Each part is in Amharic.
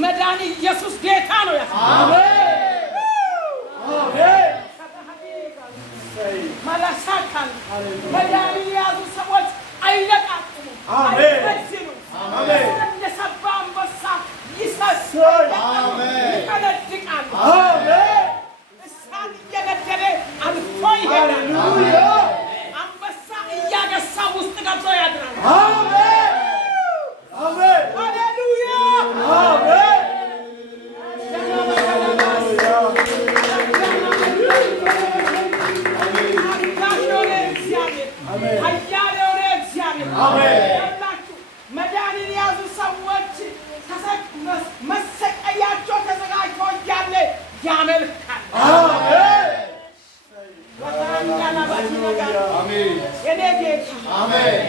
መዳን ኢየሱስ ጌታ ነው። አሜን አሜን ማላሳካን መዳን የያዙ ሰዎች አይነቃቁም። አሜን አሜን እንደሰባ አንበሳ ይሰሳሉ፣ ይቀለድቃሉ። አሜን እሳት እየነደደ አልፎ ይሄዳል። ሃሌሉያ አንበሳ እያገሳ ውስጥ ገብቶ ያድራል። አሜን አሜን ሃሌሉያ አሜን መዳንን የያዙ ሰዎች መሰቀያቸው ተዘጋጅቶ እያለ ያመልካል። የኔ ጌታ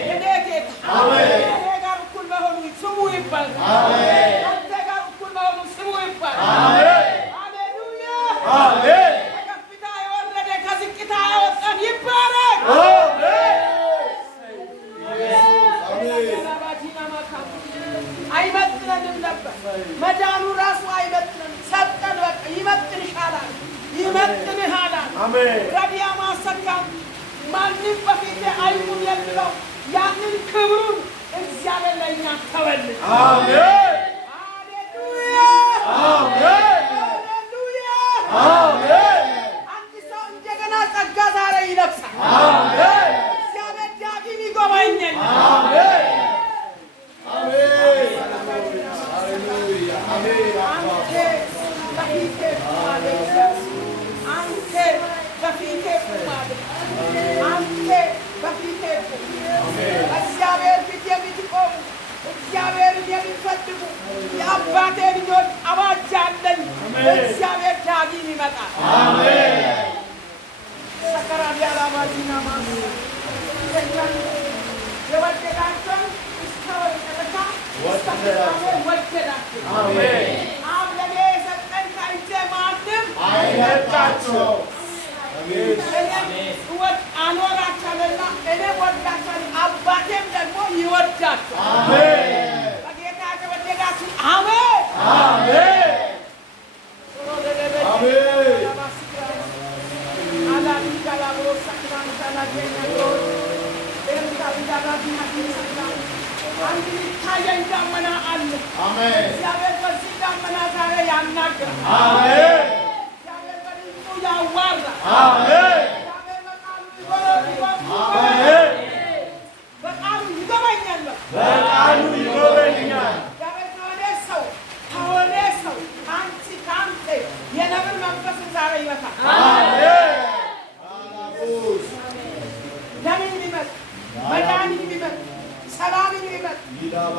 የኔ ጌታ ከእኔ ጋር እኩል መሆኑ ስሙ ይባላል። ከአንተ ጋር እኩል መሆኑ ስሙ ይባላል። ሃሌሉያ ከከፍታ የወረደ ከዝቅታ ያወጣን ይባላል። አይመጥነንም ነበር መዳኑ ራሱ አይመጥነንም። ሰጠን በቃ ይመጥንሻል፣ ይመጥንሃል። ረቢያ ማሰካም ማንም በፊት አይቁም የሚለው ያንን ክብሩን እግዚአብሔር ለእኛ ተወልን። አሜን ሃሌሉያ ሃሌሉያ አሜን አንድ ሰው እንደገና ጸጋ ዛሬ ይለብሳል። አሜን እግዚአብሔር ዳግም ይጎበኘናል። አሜን እግዚአብሔር ፊት የምትቆሙ እግዚአብሔርን የምትፈልጉ የአባቴ ልጆች አዋጅ አለኝ። እግዚአብሔር ዳግም ይመጣል። ሰከራን ያላማጂና ማስ የወደዳቸው እስከ መጨረሻ ወደዳቸው። አብ ለእኔ የሰጠኝ ከእጄ ማንም አይነጥቃቸውም። አኖራቸዋልና እኔ ወዳቸዋለሁ፣ አባቴም ደግሞ ይወዳቸዋል። በጌታ የተወደዳችሁ አሜን አሜን አንድ የሚታየኝ ደመና አለ። እግዚአብሔር በዚህ ደመና ዛሬ ያናግራል። እግዚአብሔር በድምፁ ያዋራል። እግዚአብሔር በቃሉ ይጎበኛል። በቃሉ ይጎበኛል። እግዚአብሔር ከሆነ ሰው ከአንቺ ከአንተ የነብር መንፈስን ዛሬ ይመታል። ለምን ይመጣ? መዳንን ይመጣ፣ ሰላምን ይመጣ፣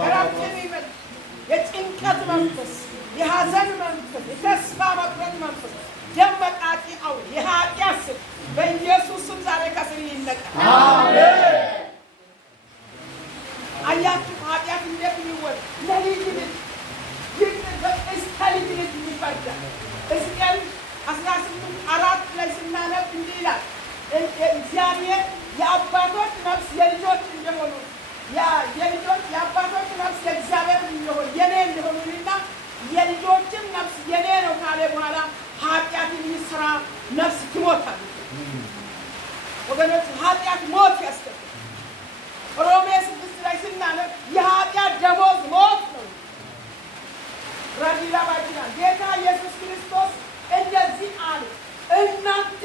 እረፍትን ይመጣ። የጭንቀት መንፈስ፣ የሐዘን መንፈስ፣ የተስፋ መቁረጥ መንፈስ፣ ደም መቃቂ አውሬ፣ የኃጢአት ስም በኢየሱስ ስም ዛሬ ከስር ይነቃል። አያችሁ ኃጢአት እንዴት ይወል ለልጅ ልጅ እስከ ልጅ ልጅ ይፈርዳል። ሕዝቅኤል 18:4 ላይ ስናነብ እንዲህ ይላል፣ እግዚአብሔር የአባቶች ነፍስ የልጆች እንደሆኑ የልጆች የአባቶች ነፍስ የእግዚአብሔር እንደሆኑ የኔ እንደሆኑና የልጆችም ነፍስ የኔ ነው ካለ በኋላ ኃጢአትን የሚሰራ ነፍስ ትሞታለች። ወገኖች ኃጢአት ሞት ያስከትላል። ሮሜ 6 ላይ ስናነብ የኃጢአት ደሞዝ ሞት ነው። ረዲላ ባጅና ጌታ ኢየሱስ ክርስቶስ እንደዚህ አለ፣ እናንተ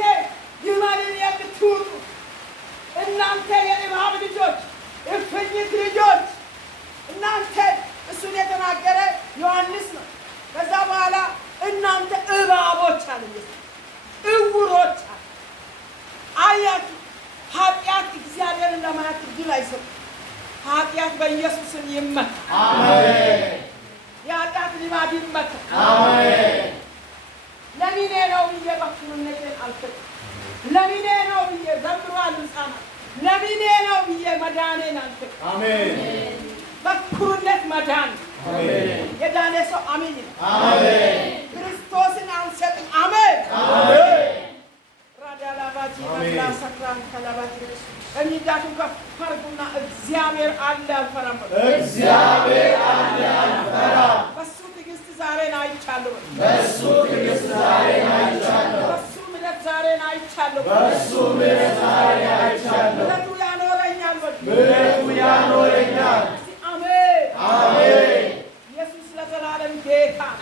ይመንን የምትውጡ እናንተ የእባብ ልጆች፣ እፉኝት ልጆች እናንተ እሱን የተናገረ ዮሐንስ ነው። ከዛ በኋላ እናንተ እባቦች አለ፣ እውሮች አለ። አያችሁ ኃጢአት እግዚአብሔርን ለማየት እድል አይሰጥም። ኃጢአት በኢየሱስም ይመታል። አሜን። የኃጢአት ልማድ ይመታል። አሜን። ለምኔ ነው ብዬ በኩርነቴን አልሰጥም። ለምኔ ነው ብዬ ዘምሯል ሕፃናት። ለምኔ ነው ብዬ መዳኔን አልሰጥም። አሜን። በኩርነት መዳን የዳነ ሰው አሜን ይላል። አሜን። ክርስቶስን አንሰጥም። አሜን አሜን። ራዳላባጂ ወላሰክራን ከላባጂ እሚዳቱን ከፍ አድርጉና እግዚአብሔር አለ አልፈራም። እግዚአብሔር አለ አልፈራም። በሱ ትዕግስት ዛሬ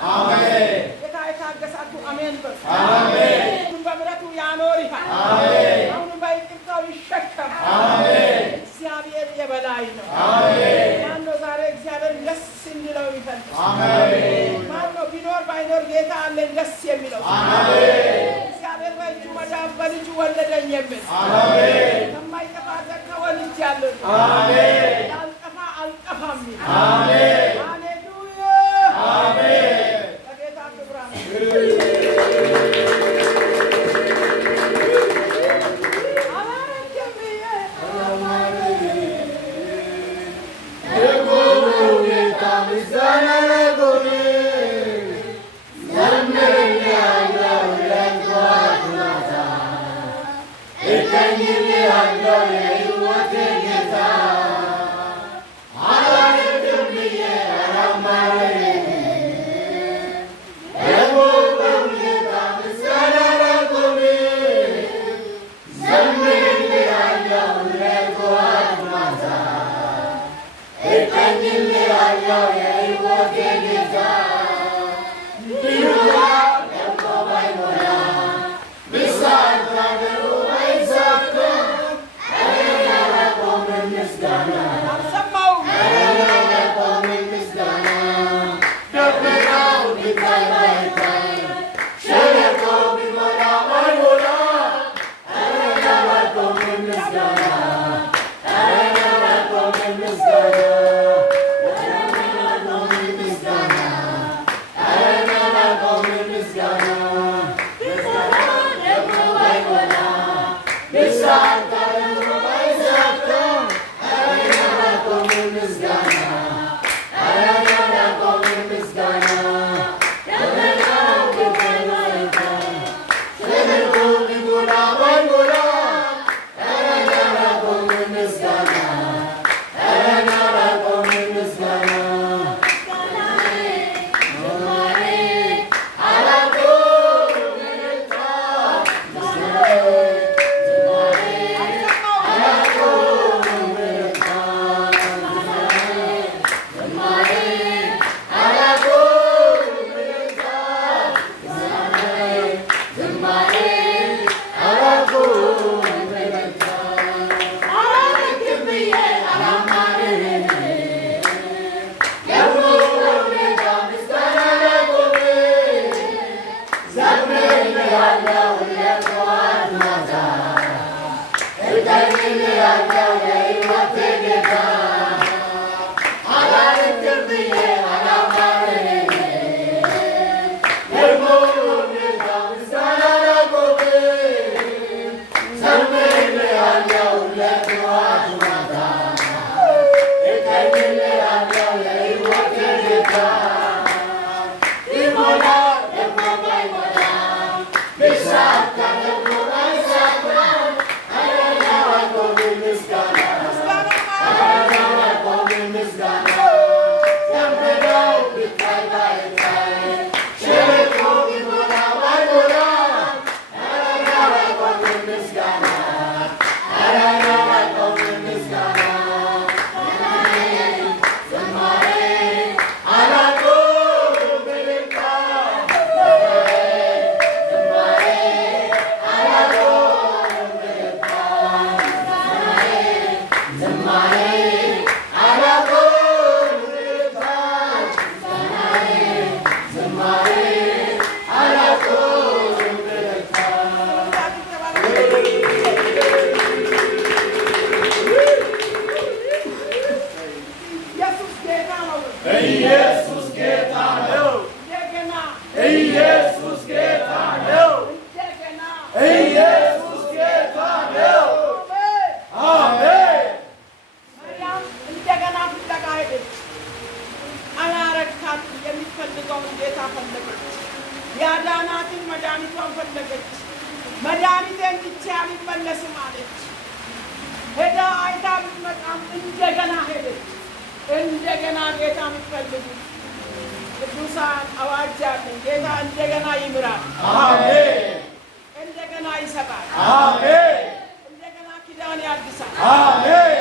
አሜን። ጌታ የታገሳችሁ አሜን በሉ። አሜን። በምሕረቱ ያኖርሃል። አሜን። አሁንም በይቅርታው ይሸከም። አሜን። እግዚአብሔር የበላይ ነው። አሜን። ማነው ዛሬ እግዚአብሔር ደስ እንዲለው ይፈልግ? አሜን። ማነው ቢኖር ባይኖር ጌታ አለኝ ደስ የሚለው? አሜን። እግዚአብሔር በእጁ መዳፍ በልጁ ወለደኝ የሚል አሜን። ከማይጠፋ ዘር ተወልጃለሁ። አሜን። ያልጠፋ አልጠፋም። አሜን። ሃሌሉያ አሜን። ለጌታ ክብር አሜን። ያዳናትን መድኃኒቷን ፈለገች። መድኃኒቴን ትቼ አልመለስም አለች። ሄዳ አይታ ብትመጣም እንደገና ሄደች። እንደገና ጌታ የምትፈልጉ ቅዱሳን አዋጅ አለን። ጌታ እንደገና ይምራል። አሜን። እንደገና ይሰጣል። አሜን። እንደገና ኪዳን ያድሳል። አሜን።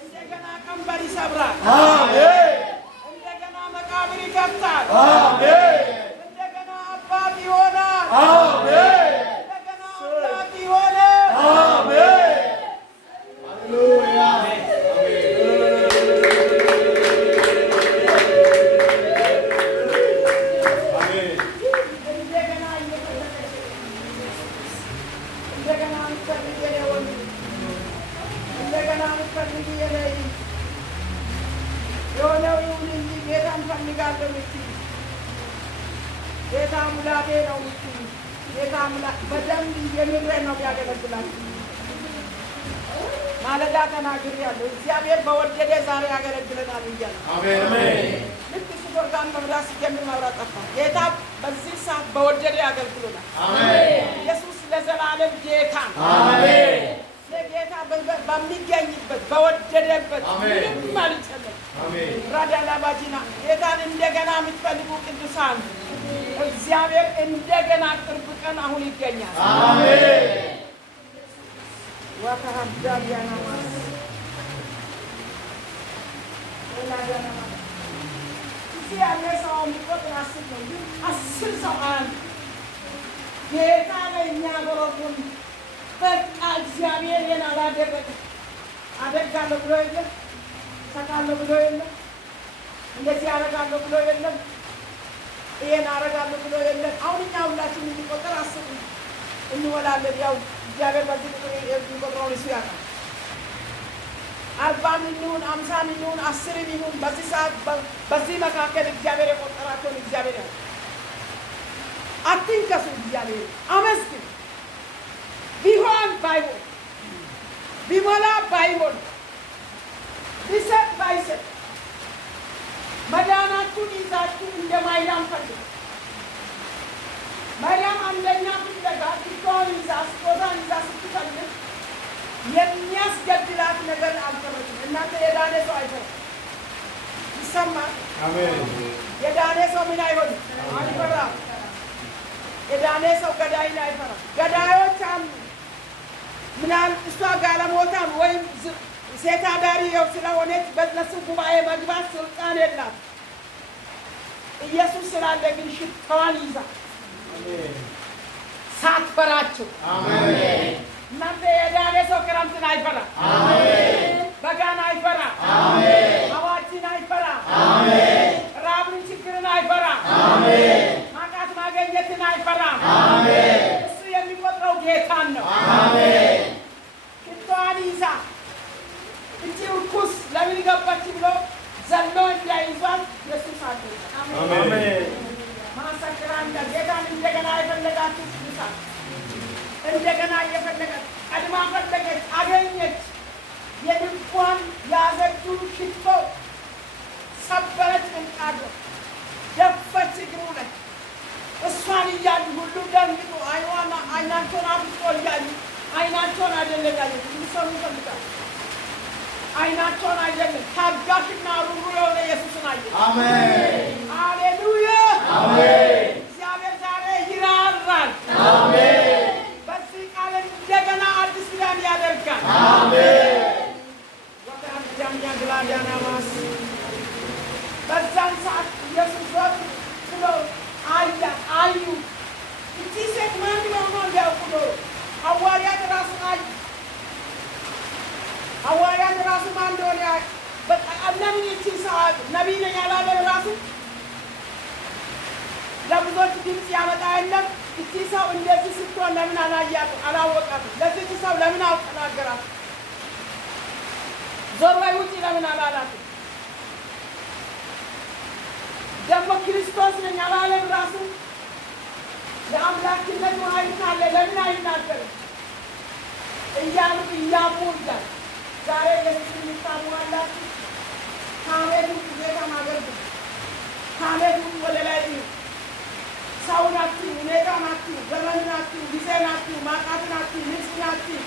እንደገና ቀንበር ይሰብራል። አሜን። እንደገና መቃብር ይከፍታል። አሜን። የምትይው። ጌታ ሙላቴ ነው የምትይው። ጌታ ሙላት በደንብ የምሬን ነው የሚያገለግላችሁ። ማለዳ ተናግሬያለሁ። እግዚአብሔር በወደደ ዛሬ ያገለግለናል ብያለሁ። አሜን። ልክ እሱ ፕሮግራም መምራት ሲጀምር መብራት ጠፋ። ጌታ በዚህ ሰዓት በወደደ ያገልግሎናል። አሜን። ኢየሱስ ለዘላለም ጌታ ነው። አሜን። ጌታ በሚገኝበት በወደደበት ምንም አልጨነቅም። አሜን። ራዳላ ባጂና ጌታን እንደገና የምትፈልጉ ቅዱሳን እግዚአብሔር እንደገና ቅርብ ቀን አሁን ይገኛል። አሜን። ወከሀዳያና እዚህ ያለ ሰው የሚቆጥር 10 ነው፣ ግን 10 ሰው አንድ ጌታ ላይ የሚያጎረጉን በቃ እግዚአብሔር ይሄን አላደረግም አደርጋለሁ ብሎ የለም፣ እሰጣለሁ ብሎ የለም፣ እንደዚህ አደርጋለሁ ብሎ የለም፣ ይሄን አደርጋለሁ ብሎ የለም። አሁን እኛ ሁላችን የሚቆጠር 10 እንወላለን። ያው እግዚአብሔር በዚህ ቁጥር የሚቆጥረውን እሱ ያውቃል። 40 ይሁን 50 ይሁን 10 ይሁን በዚህ ሰዓት በዚህ መካከል እግዚአብሔር የቆጠራቸውን እግዚአብሔር ያውቃል። አትንከሱ፣ እግዚአብሔር አመስግን። ቢሆን ባይሆን ቢሞላ ባይሞላ ቢሰጥ ባይሰጥ መዳናችሁን ይዛችሁ እንደ ማርያም ፈልጉ። ማርያም አንደኛ ፍለጋ ፊቷን ይዛ ስጦታን ይዛ ስትፈልግ የሚያስገድላት ነገር አልፈረችም። እናንተ የዳነ ሰው አይፈራም። ይሰማል። አሜን። የዳነ ሰው ምን አይሆንም? አይፈራም። የዳነ ሰው ገዳይን አይፈራም። ገዳዮች አሉ። ምናል እሷ ጋለሞታም ወይም ሴት አዳሪ ስለሆነች በእነሱ ጉባኤ መግባት ስልጣን የላት። ኢየሱስ ስላለ ግን ሽታዋን ይዛ ሳትፈራቸው። አሜን። እናንተ የዳነ ሰው ክረምትን አይፈራ፣ በጋን አይፈራ፣ አዋጅን አይፈራ፣ ራብን ችግርን አይፈራ፣ ማጣት ማገኘትን አይፈራ። እሱ የሚቆጥረው ጌታን ነው። ሽታዋን ይዛ እቺ ርኩስ ለምን ገባች ብሎ ዘሎ እንዳይዟት ኢየሱስ አለ። አሜን። ማሰክራንዳ ጌታን እንደገና የፈለጋችሁ ይሳ እንደገና እየፈለገች ቀድማ ፈለገች፣ አገኘች። የልቧን ያዘችው ሽቶ ሰበረች፣ እንቃዶ ደፈች እግሩ ላይ። እሷን እያሉ ሁሉ ደንግጦ አይናቸውን አፍጦ እያሉ አይናቸውን አይደለም ያለ ሰው ይፈልጋል። አይናቸውን አይደለም ታጋሽና ሩሩ የሆነ ኢየሱስን አየ። አሜን። ሃሌሉያ። አሜን። እግዚአብሔር ዛሬ ይራራል። አሜን። በዚህ ቃል እንደገና አዲስ ኪዳን ያደርጋል። አሜን። ወከአዳምያ ግላዲያናማስ በዛን ሰዓት ኢየሱስ ወጥ ብሎ አዩ። እቺ ሴት ማን እንደሆነ እንዲያውቁ ነው። ሐዋርያት ራሱ አዩ። ሐዋርያት ራሱ ማን እንደሆነ በቃ ለምን እቺ ሰው ነቢይ ነኝ ያላለ ራሱ ለብዙዎች ድምፅ ያመጣ የለም። እቺ ሰው እንደዚህ ስትሆን ለምን አላወቃትም? ለዚህ ሰው ለምን አልተናገራትም? ዞር በይ ውጪ ለምን አላላትም? ደግሞ ክርስቶስ ነኝ ያላለም ራሱ የአምላክነቱ ኃይል ካለ ለምን አይናገርም? እያሙ እንዳል ዛሬ ኢየሱስን የምታሙ አላችሁ። ከአመዱ ጌታ ማገርግ ከአመዱ ወደ ላይ ሰው ናችሁ፣ ሁኔታ ናችሁ፣ ዘመን ናችሁ፣ ጊዜ ናችሁ፣ ማጣት ናችሁ፣ ልብስ ናችሁ፣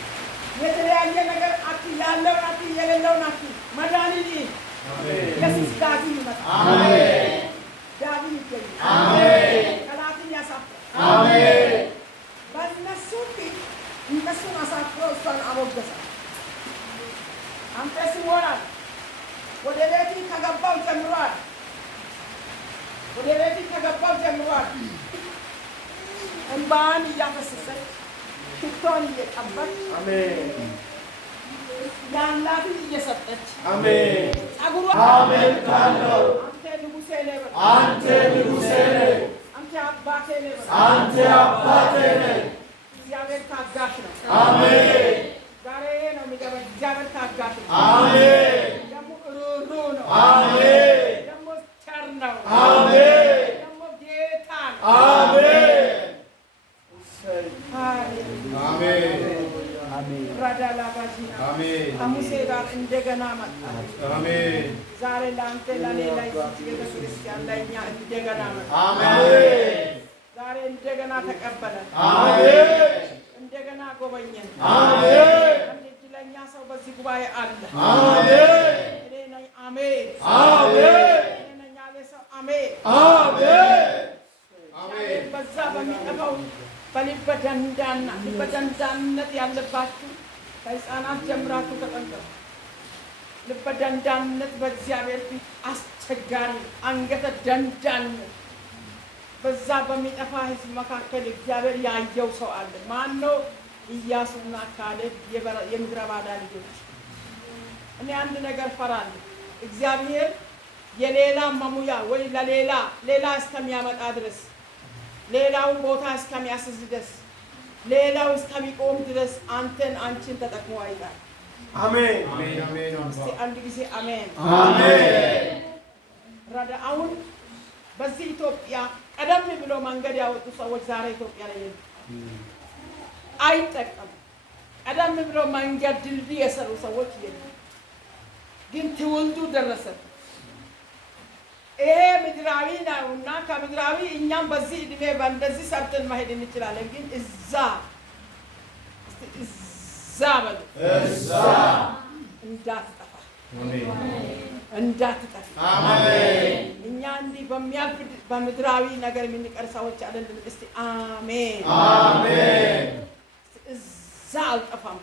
የተለያየ ነገር ናችሁ፣ ያለው ናችሁ፣ የሌለው ናችሁ። መድኃኒት ኢየሱስ ዳግም ይመጣል። አሜን። ዳግም ይገኛል። አሜን። ጠላትን ያሳፍራል። አሜን። በእነሱ ፊት እነሱን አሳፍሮ እሷን አሞገሳል። አንተ ሲሞላል ወደ ቤት ከገባው ጀምሯል። ወደ ቤት ከገባው ጀምሯል። እንባን እያፈሰሰች ሽቶን እየቀባች አሜን። ያላትን እየሰጠች አሜን። ጸጉሯ አሜን ካለው አንተ ንጉሴ ነህ፣ አንተ ንጉሴ ነህ፣ አንተ አባቴ ነህ፣ አንተ አባቴ ነህ። እግዚአብሔር ታጋሽ ነው። አሜን። ዛሬ ነው የሚገባኝ። እግዚአብሔር ታጋሽ ነው። አሜን። ደግሞ ሩሩ ነው። አሜን። ደግሞ ቸር ነው። አሜን። እንደገና መጣ። አሜን። ዛሬ ለአንተ ለኔ ለዚህ ቤተክርስቲያን ለእኛ እንደገና መጣ። አሜን። ዛሬ እንደገና ተቀበለን። አሜን። እንደገና ጎበኘን። አሜን። አንድ እድለኛ ሰው በዚህ ጉባኤ አለ። አሜን። እኔ ነኝ። አሜን። አሜን። እኔ ነኝ ያለ ሰው አሜን። አሜን። አሜን። በዛ በሚጠፋው በልበ ደንዳንነት ያለባችሁ ከሕፃናት ጀምራችሁ ተጠንቀቁ። ልበ ደንዳንነት በእግዚአብሔር ፊት አስቸጋሪ፣ አንገተ ደንዳንነት በዛ በሚጠፋ ሕዝብ መካከል እግዚአብሔር ያየው ሰው አለ። ማን ነው? ኢያሱና ካሌብ የምድረ ባዳ ልጆች። እኔ አንድ ነገር ፈራለሁ። እግዚአብሔር የሌላ መሙያ ወይ ሌላ እስከሚያመጣ ድረስ ሌላውን ቦታ እስከሚያስዝ ድረስ ሌላው እስከሚቆም ድረስ አንቺን ተጠቅሞ አይጣል። አሜን። አሜን። እስቲ አንድ ጊዜ አሜን። አሜን። አሁን በዚህ ኢትዮጵያ ቀደም ብሎ መንገድ ያወጡ ሰዎች ዛሬ ኢትዮጵያ ላይ አይጠቀሙ። ቀደም ብሎ መንገድ ድልድይ የሰሩ ሰዎች የሉም። ግን ትውልዱ ደረሰ። ይሄ ምድራዊ ነውና ከምድራዊ እኛም በዚህ እድሜ በእንደዚህ ሰርተን መሄድ እንችላለን። ግን እዛ በሉ እንዳትጠፋ እንዳትጠፋ። እኛ እንዲህ በሚያልፍ በምድራዊ ነገር የምንቀር ሰዎች አይደለም። እስቲ አሜን አሜን። እዛ አልጠፋም።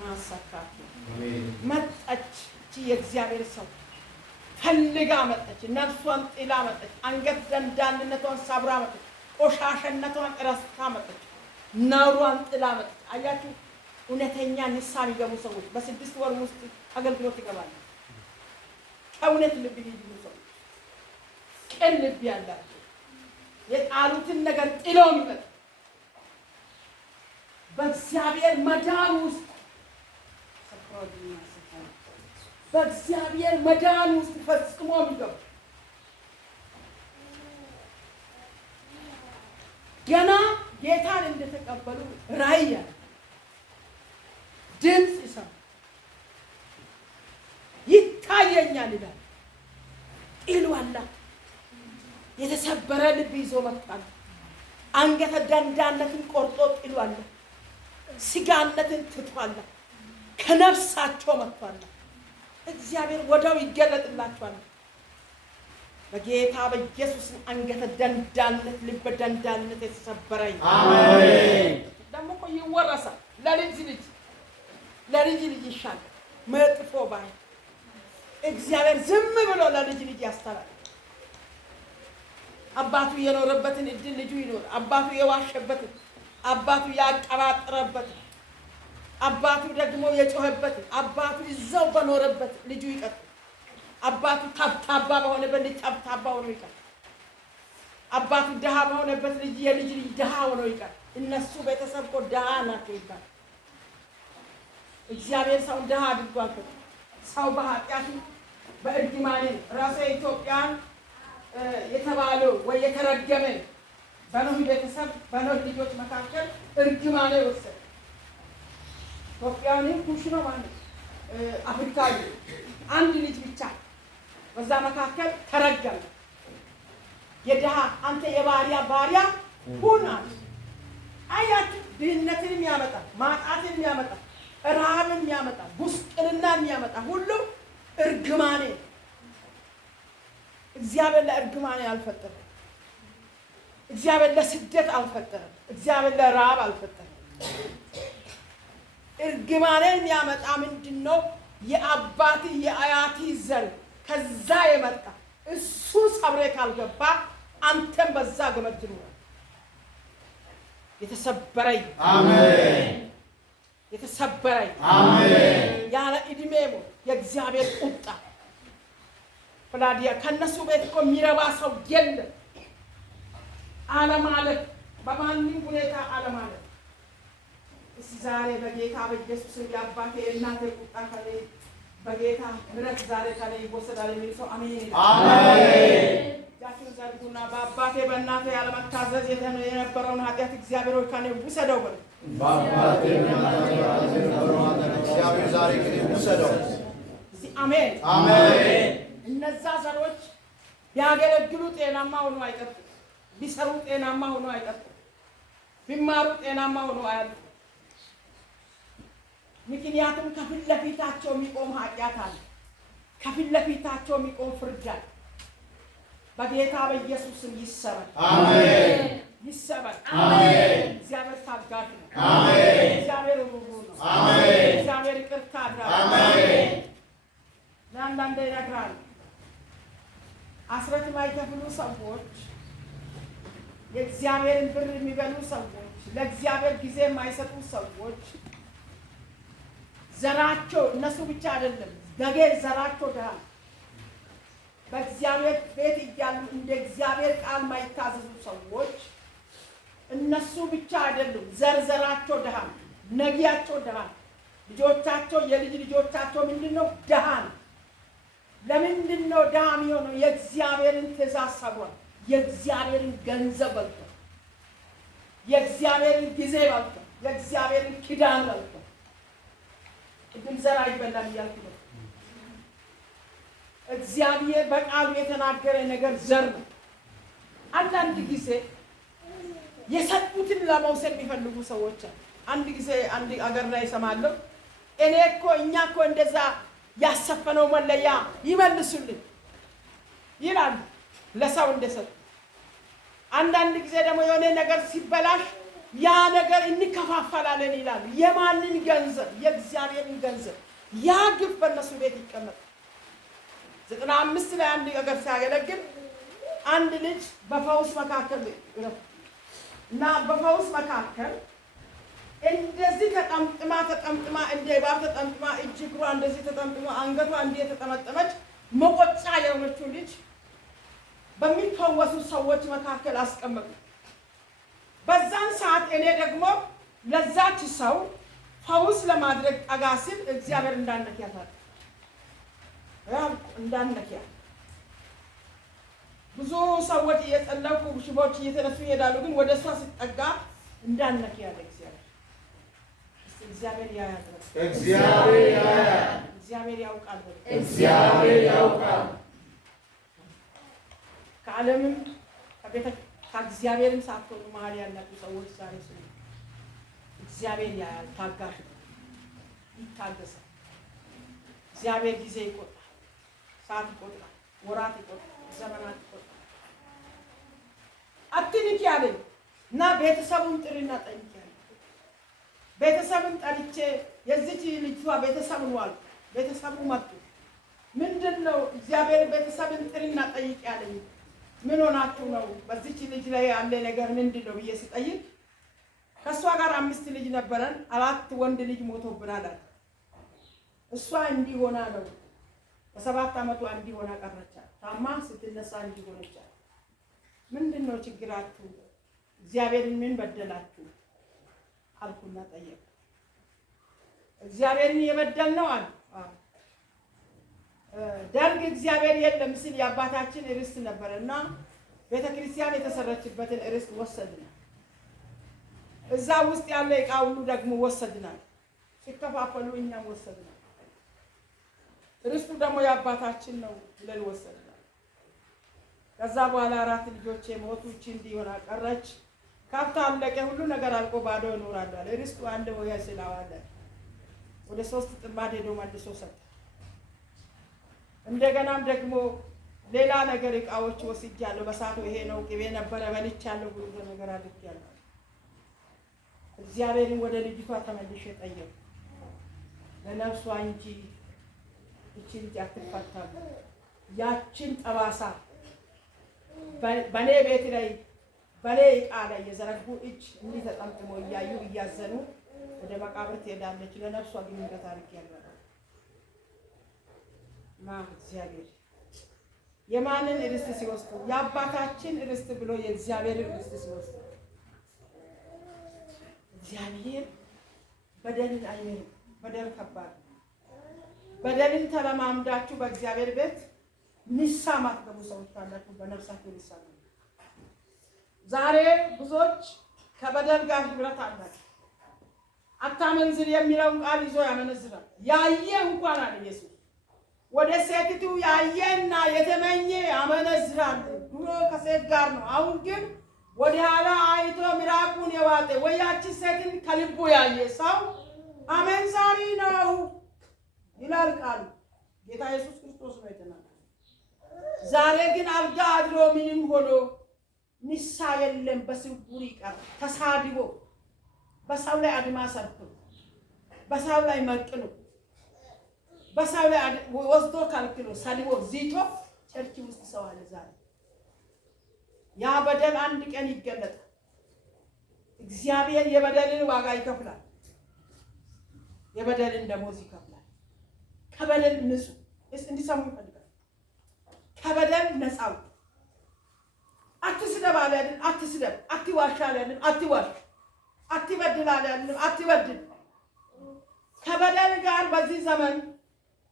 ማሳካት መጣች። የእግዚአብሔር ሰው ፈልጋ መጣች። ነፍሷን ጥላ መጣች። አንገት ደንዳንነቷን ሰብራ መጣች። ቆሻሸነቷን ረስታ መጣች። ነውሯን ጥላ መጣች። አያችሁ፣ እውነተኛ ንስሐ የሚገቡ ሰዎች በ6 ወር ውስጥ አገልግሎት ይገባሉ። ከእውነት ልብ የሚሉ ሰዎች፣ ቅን ልብ ያላቸው፣ የጣሉትን ነገር ጥለው የሚመጡ በእግዚአብሔር መዳን ውስጥ በእግዚአብሔር መዳን ውስጥ ፈጽሞ የሚገቡ ገና ጌታን እንደተቀበሉ ራእይ ድምፅ ይሰማ ይታየኛል ይላል። ጥሉ አላ የተሰበረ ልብ ይዞ መጥቷል። አንገተ ደንዳነትን ቆርጦ ጥሉ አለ። ስጋነትን ትቷል። ከነፍሳቸው መጥቷል። እግዚአብሔር ወዳው ይገለጥላቸዋል። በጌታ በኢየሱስ አንገተ ደንዳነት ልበ ደንዳነት የተሰበረ አሜን። ደግሞ እኮ ይወረሳል። ለልጅ ልጅ ይሻላል። መጥፎ ባይ እግዚአብሔር ዝም ብሎ ለልጅ ልጅ ያስተላል። አባቱ የኖረበትን እድል ልጁ ይኖር። አባቱ የዋሸበትን፣ አባቱ ያቀባጠረበትን፣ አባቱ ደግሞ የጮኸበትን፣ አባቱ ይዘው በኖረበት ልጁ ይቀጥል። አባቱ ታብታባ በሆነበት ልጅ ታብታባ ሆኖ ይቀር። አባቱ ድሃ በሆነበት ልጅ የልጅ ልጅ ድሃ ሆኖ ይቀር። እነሱ ቤተሰብ እኮ ድሃ ናቸው ይባል። እግዚአብሔር ሰውን ድሃ አድርጓል። ሰው በኃጢአቱ በእርግማን ራሱ ኢትዮጵያን የተባለው ወይ የተረገመ በኖህ ቤተሰብ በኖህ ልጆች መካከል እርግማን ወሰደ። ኢትዮጵያውያን ኩሽ ነው ማለት አፍሪካዊ አንድ ልጅ ብቻ በዛ መካከል ተረገመ። የድሃ አንተ የባሪያ ሁን አለ። አያችሁ፣ ድህነትን ያመጣ፣ ማጣትን ያመጣ፣ ረሃብን ያመጣ፣ ጉስቁልናን ያመጣ ሁሉ እርግማኔ። እግዚአብሔር ለእርግማኔ አልፈጠረም። እግዚአብሔር ለስደት አልፈጠረም። እግዚአብሔር ለረሃብ አልፈጠረም። እርግማኔን ያመጣ ምንድነው? የአባት የአያት ዘር ከዛ የመጣ እሱ ሰብሬ ካልገባ አንተም በዛ ገመድ ነው የተሰበረኝ። አሜን። የተሰበረኝ አሜን። ያለ እድሜ ነው የእግዚአብሔር ቁጣ ፍላዲያ ከነሱ ቤት እኮ የሚረባ ሰው የለም። አለማለት በማንም ሁኔታ አለማለት። ዛሬ በጌታ በኢየሱስ ያባቴ እናቴ ቁጣ ከኔ በጌታ ምሕረት ዛሬ ከኔ ይወሰዳል የሚል ሰው አሜን አሜን። ጃችን ዘርጉና በአባቴ በእናቴ ያለመታዘዝ የነበረውን ኃጢአት እግዚአብሔር ከኔ ውሰደው በል። እግዚአብሔር ዛሬ ግን ይውሰደው። አሜን አሜን። እነዛ ዘሮች ቢያገለግሉ ጤናማ ሆኖ አይቀጥሉ፣ ቢሰሩ ጤናማ ሆኖ አይቀጥሉ፣ ቢማሩ ጤናማ ሆኖ አያልፉ። ምክንያቱም ከፊት ለፊታቸው የሚቆም ኃጢአት አለ። ከፊት ለፊታቸው የሚቆም ፍርድ አለ። በጌታ በኢየሱስም ይሰበር። አሜን። ይሰበር። አሜን። እግዚአብሔር ታጋሽ ነው። አሜን። እግዚአብሔር ሩሩ ነው። አሜን። እግዚአብሔር ይቅርታ አድራጊ። አሜን። ለአንዳንዴ ይነግራል። አስራት የማይከፍሉ ሰዎች፣ የእግዚአብሔርን ብር የሚበሉ ሰዎች፣ ለእግዚአብሔር ጊዜ የማይሰጡ ሰዎች ዘራቸው እነሱ ብቻ አይደለም፣ ደጌር ዘራቸው ድሃ በእግዚአብሔር ቤት እያሉ እንደ እግዚአብሔር ቃል ማይታዘዙ ሰዎች እነሱ ብቻ አይደሉም፣ ዘራቸው ድሃ፣ ነጊያቸው ድሃ፣ ልጆቻቸው የልጅ ልጆቻቸው ምንድነው? ድሃ ነው። ለምንድን ነው ድሃ የሚሆነው? የእግዚአብሔርን ትእዛዝ ሰብሯል። የእግዚአብሔርን ገንዘብ በልቷል። የእግዚአብሔርን ጊዜ በልቷል። የእግዚአብሔርን ኪዳን በልቷል። ቅድም ዘር አይበላም እያልኩ ነው። እግዚአብሔር በቃሉ የተናገረ ነገር ዘር ነው። አንዳንድ ጊዜ የሰጡትን ለመውሰድ የሚፈልጉ ሰዎች አሉ። አንድ ጊዜ አንድ አገር ላይ እሰማለሁ። እኛ እኮ እንደዛ ያሰፈነው መለያ ይመልሱልን ይላሉ ለሰው እንደሰጡ። አንዳንድ ጊዜ ደግሞ የሆነ ነገር ሲበላሽ ያ ነገር እንከፋፈላለን ይላሉ። የማንን ገንዘብ? የእግዚአብሔርን ገንዘብ። ያ ግፍ በእነሱ ቤት ይቀመጣል። 95 ላይ አንድ ነገር ሲያገለግል አንድ ልጅ በፈውስ መካከል እና በፈውስ መካከል እንደዚህ ተጠምጥማ እንደ እባብ ተጠምጥማ እጅ እግሯ እንደዚህ ተጠምጥማ አንገቷ እንዲህ የተጠመጠመች መቆጫ የሆነችው ልጅ በሚፈወሱ ሰዎች መካከል አስቀመጡ። በዛን ሰዓት እኔ ደግሞ ለዛች ሰው ፈውስ ለማድረግ ጠጋ ሲል እግዚአብሔር እንዳነኪያታል። እንዳነኪያ ብዙ ሰዎች እየጸለቁ ሽቦች እየተነሱ ይሄዳሉ። ግን ወደ እሷ ስትጠጋ እንዳነኪያ ያለ እግዚአብሔር ያያል። እግዚአብሔር ያያል። እግዚአብሔር ያውቃል። እግዚአብሔር ያውቃል። ከዓለምም ከእግዚአብሔርም ሳትሆኑ መሀል ያላችሁ ሰዎች ዛሬ ስሙ። እግዚአብሔር ያያል። ታጋሽ ይታገሳል። እግዚአብሔር ጊዜ ይቆጥራል፣ ሰዓት ይቆጥራል፣ ወራት ይቆጥራል፣ ዘመናት ይቆጥራል። አትንኪ ያለኝ እና ቤተሰቡን ጥሪና ጠይቂ ያለኝ ቤተሰብን ጠልቼ የዚች ልጅቷ ቤተሰብን ዋሉ። ቤተሰቡ መጡ። ምንድን ነው እግዚአብሔር ቤተሰብን ጥሪና ጠይቂ ያለኝ? ምን ሆናችሁ ነው? በዚች ልጅ ላይ ያለ ነገር ምንድን ነው ብዬ ስጠይቅ ከእሷ ጋር 5 ልጅ ነበረን፣ 4 ወንድ ልጅ ሞቶብናል አለ። እሷ እንዲህ ሆና ነው በ7 ዓመቷ እንዲህ ሆና ቀረቻል። ታማ ስትነሳ እንዲህ ሆነቻል። ምንድን ነው ችግራችሁ? እግዚአብሔርን ምን በደላችሁ አልኩና ጠየቁ። እግዚአብሔርን የበደልነው አሉ። ደርግ እግዚአብሔር የለም ሲል የአባታችን ርስት ነበርና ቤተክርስቲያን የተሰረችበትን ርስት ወሰድናል። እዛ ውስጥ ያለ ዕቃ ሁሉ ደግሞ ወሰድናል። ሲከፋፈሉ እኛም ወሰድናል። ርስቱ ደግሞ የአባታችን ነው ብለን ወሰድናል። ከዛ በኋላ 4 ልጆቼ ሞቱ። እቺ እንዲሆና ቀረች። ከብት አለቀ። ሁሉ ነገር አልቆ ባዶ እኖራለሁ አለ። ርስቱ አንድ ሆያ ስላዋለ ወደ 3 ጥማድ ሄዶ መልሶ ሰጠ። እንደገናም ደግሞ ሌላ ነገር ዕቃዎች ወስጃለሁ። በሳቱ ይሄ ነው ቅቤ ነበረ በልቻለሁ ብዙ ነገር አድርጌያለሁ። እግዚአብሔርን ወደ ልጅቷ ተመልሼ ጠየቁ። ለነፍሷ እንጂ እቺ ልጅ አትፈታም። ያችን ጠባሳ በኔ ቤት ላይ በኔ ዕቃ ላይ የዘረጉ እጅ እንዲህ ተጠምጥሞ እያዩ እያዘኑ ወደ መቃብር ትሄዳለች። ለነፍሷ ግንኙነት አድርጌያለሁ እና እግዚአብሔር የማንን ርስት ሲወስዱ? የአባታችን ርስት ብሎ የእግዚአብሔር ርስት ሲወስዱ እግዚአብሔር በደልን አይምርም። በደል ከባድ ነው። በደልን ተለማምዳችሁ በእግዚአብሔር ቤት ንስሐ ማትገቡ ሰዎች ካላችሁ በነፍሳችሁ ንስሐ ግቡ። ዛሬ ብዙዎች ከበደል ጋር ህብረት አላቸው። አታመንዝር የሚለውን ቃል ይዞ ያመነዝራል። ያየ እንኳን አለ ኢየሱስ ወደ ሴቲቱ ያየና የተመኘ ያመነዝራል። ድሮ ከሴት ጋር ነው። አሁን ግን ወደ ኋላ አይቶ ምራቁን የዋጠ ወይ ያቺ ሴትን ከልቡ ያየ ሰው አመንዛሪ ነው ይላል ቃሉ። ጌታ ኢየሱስ ክርስቶስ ነው የተናገረው። ዛሬ ግን አልጋ አድሮ ምንም ሆኖ ንሳ የለም፣ በስውር ይቀር ተሳድቦ በሰው ላይ አድማ ሰርቶ በሰው ላይ መቅኖ በሰው ላይ ወስዶ ከልክሎ ሰድቦ ዚቶ ቸርች ውስጥ ሰው አለ ዛሬ። ያ በደል አንድ ቀን ይገለጣል። እግዚአብሔር የበደልን ዋጋ ይከፍላል። የበደልን ደሞዝ ይከፍላል። ከበደል ንጹህ እንዲሰሙ ይፈልጋል። ከበደል ነፃው አትስደብ አለ አይደል? አትስደብ። አትዋሽ አለ አይደል? አትዋሽ። አትበድል አለ አይደል? አትበድል። ከበደል ጋር በዚህ ዘመን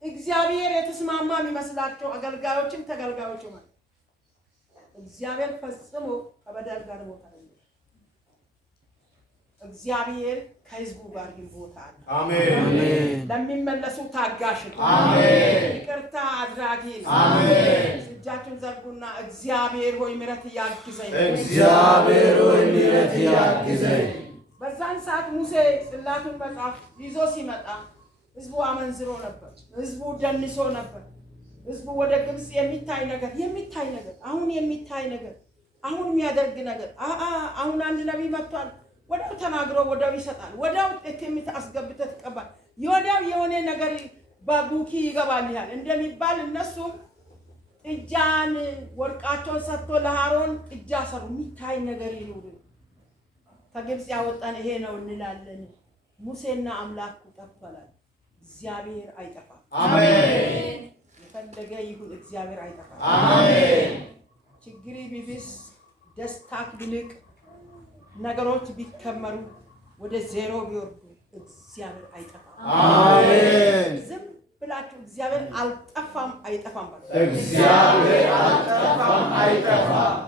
እግዚአብሔር የተስማማ የሚመስላቸው አገልጋዮችም ተገልጋዮችም ማለት እግዚአብሔር ፈጽሞ ከበደል ጋር ቦታ አለ። እግዚአብሔር ከሕዝቡ ጋር ግን ቦታ አለ። አሜን። ለሚመለሱ ታጋሽ ነው። አሜን። ይቅርታ አድራጊ ነው። አሜን። እጃችሁን ዘርጉና እግዚአብሔር ሆይ ምሕረት ያግዘኝ። እግዚአብሔር ሆይ ምሕረት ያግዘኝ። በዛን ሰዓት ሙሴ ጽላቱን መጽሐፍ ይዞ ሲመጣ ሕዝቡ አመንዝሮ ነበር። ሕዝቡ ደንሶ ነበር። ሕዝቡ ወደ ግብጽ የሚታይ ነገር አሁን የሚታይ ነገር አሁን የሚያደርግ ነገር አሁን አንድ ነቢይ መጥቷል፣ ወዳው ተናግሮ ወዳው ይሰጣል፣ ወዳው እትምት አስገብተህ ተቀባል፣ ወዳው የሆነ ነገር በቡኪ ይገባል ይላል እንደሚባል እነሱም ጥጃን ወርቃቸውን ሰጥቶ ለሃሮን ጥጃ ሰሩ። የሚታይ ነገር ይኑር፣ ከግብጽ ያወጣን ይሄ ነው እንላለን። ሙሴና አምላኩ ጠፋላል። እግዚአብሔር አይጠፋም። አሜን። የፈለገ ይሁን እግዚአብሔር አይጠፋም። አሜን። ችግሪ ቢብስ ደስታክ ቢልቅ ነገሮች ቢከመሩ ወደ ዜሮ ቢወርዱ እግዚአብሔር አይጠፋም። አሜን። ዝም ብላችሁ እግዚአብሔር አልጠፋም አይጠፋም በሉ። እግዚአብሔር አልጠፋም አይጠፋም።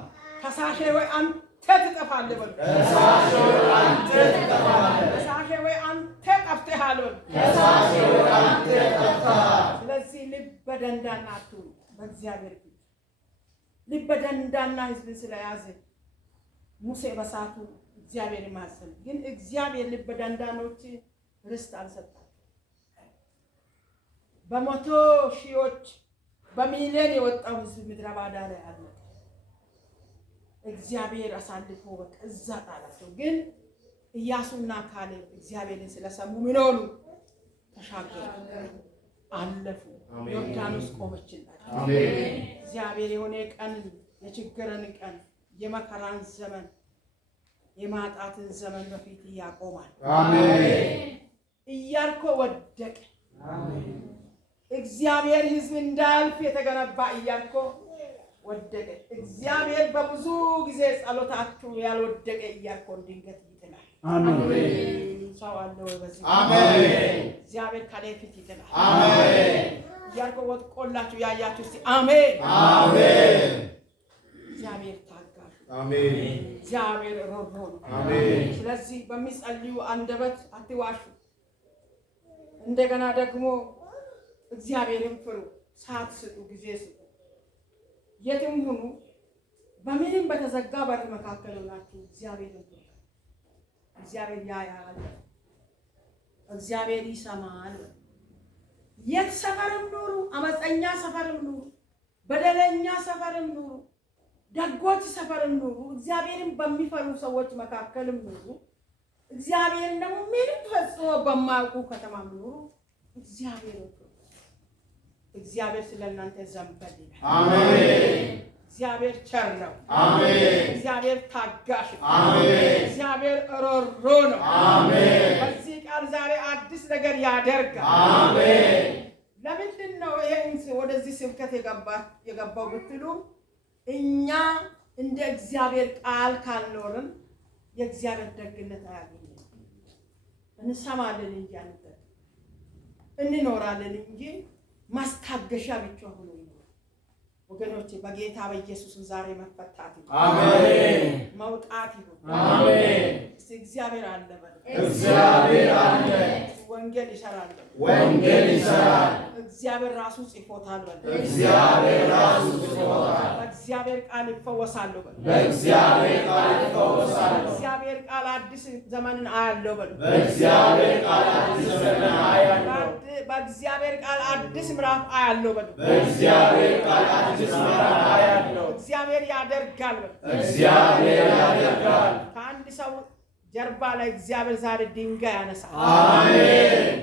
ከሳሼ ወይ አንተ ትጠፋለህ በሉ። ከሳሼ ወይ አንተ ትጠፋለህ። ከሳሼ ወይ አንተ ጠፍተሃል በሉ። ከሳሼ ወይ አንተ ጠፍተሃል። ስለዚህ ልበ ደንዳና አትሁኑ በእግዚአብሔር ፊት። ልበ ደንዳና ሕዝብን ስለያዘ ሙሴ በሳቱ እግዚአብሔር ይማሰል። ግን እግዚአብሔር ልበ ደንዳኖች ርስት አልሰጣም። በመቶ ሺዎች በሚሊዮን የወጣው ሕዝብ ምድረ ባዳ ላይ አለ። እግዚአብሔር አሳልፎ በቃ እዛ ጣላቸው። ግን ኢያሱና ካሌብ እግዚአብሔርን ስለሰሙ ምን ሆኑ? ተሻገሩ፣ አለፉ። ዮርዳኖስ ቆመችላቸው። አሜን። እግዚአብሔር የሆነ ቀን የችግርን ቀን የመከራን ዘመን የማጣትን ዘመን በፊት ያቆማል። አሜን። ኢያሪኮ ወደቀ። አሜን። እግዚአብሔር ሕዝብ እንዳያልፍ የተገነባ ኢያሪኮ ወደቀ። እግዚአብሔር በብዙ ጊዜ ጸሎታችሁ ያልወደቀ ኢያሪኮን ድንገት ይጥላል። አሜን። ሰው አለ ወይ በዚህ? አሜን። እግዚአብሔር ከፊት ይጥላል። አሜን። ኢያሪኮ ወድቆላችሁ ያያችሁ እስቲ አሜን። አሜን። እግዚአብሔር ታጋሽ፣ አሜን። እግዚአብሔር ሮሮ ነው። አሜን። ስለዚህ በሚጸልዩ አንደበት አትዋሹ። እንደገና ደግሞ እግዚአብሔርን ፍሩ። ሰዓት ስጡ፣ ጊዜ ስጡ። የትም ሁኑ፣ በምንም በተዘጋ በር መካከል ሆናችሁ እግዚአብሔርን ፍሩ። እግዚአብሔር ያያል፣ እግዚአብሔር ይሰማል። የት ሰፈርም ኑሩ፣ አመፀኛ ሰፈርም ኑሩ፣ በደለኛ ሰፈርም ኑሩ፣ ደጎች ሰፈርም ኑሩ፣ እግዚአብሔርን በሚፈሩ ሰዎች መካከልም ኑሩ፣ እግዚአብሔርን ደግሞ ምንም ፈጽሞ በማያውቁ ከተማም ኑሩ። እግዚአብሔር ስለእናንተ ዘንበል ይላል። አሜን። እግዚአብሔር ቸር ነው። አሜን። እግዚአብሔር ታጋሽ ነው። አሜን። እግዚአብሔር ሮሮ ነው። አሜን። በዚህ ቃል ዛሬ አዲስ ነገር ያደርጋል። አሜን። ለምንድን ነው ይሄን ወደዚህ ስብከት የገባው ብትሉ እኛ እንደ እግዚአብሔር ቃል ካልኖርን የእግዚአብሔር ደግነት አያገኝም። እንሰማለን እንጂ እንኖራለን እንጂ ማስታገሻ ብቻ ሆኖ ይኖራል። ወገኖቼ በጌታ በኢየሱስ ዛሬ መፈታት ይሁን። አሜን። መውጣት ይሁን። አሜን። እግዚአብሔር አለ በል። እግዚአብሔር አለ። ወንጌል ይሰራል። ወንጌል ይሰራል። እግዚአብሔር ራሱ ጽፎታል በል። እግዚአብሔር ራሱ ጽፎታል። በእግዚአብሔር ቃል ይፈወሳሉ በል። በእግዚአብሔር ቃል ይፈወሳሉ። በእግዚአብሔር ቃል አዲስ ዘመንን አያለው በል። በእግዚአብሔር ቃል አዲስ ዘመን አያለው። በእግዚአብሔር ቃል አዲስ ምዕራፍ አያለው በል። በእግዚአብሔር ቃል አዲስ ምዕራፍ አያለው። እግዚአብሔር ያደርጋል በል። እግዚአብሔር ያደርጋል። ከአንድ ሰው ጀርባ ላይ እግዚአብሔር ዛሬ ድንጋይ ያነሳል። አሜን።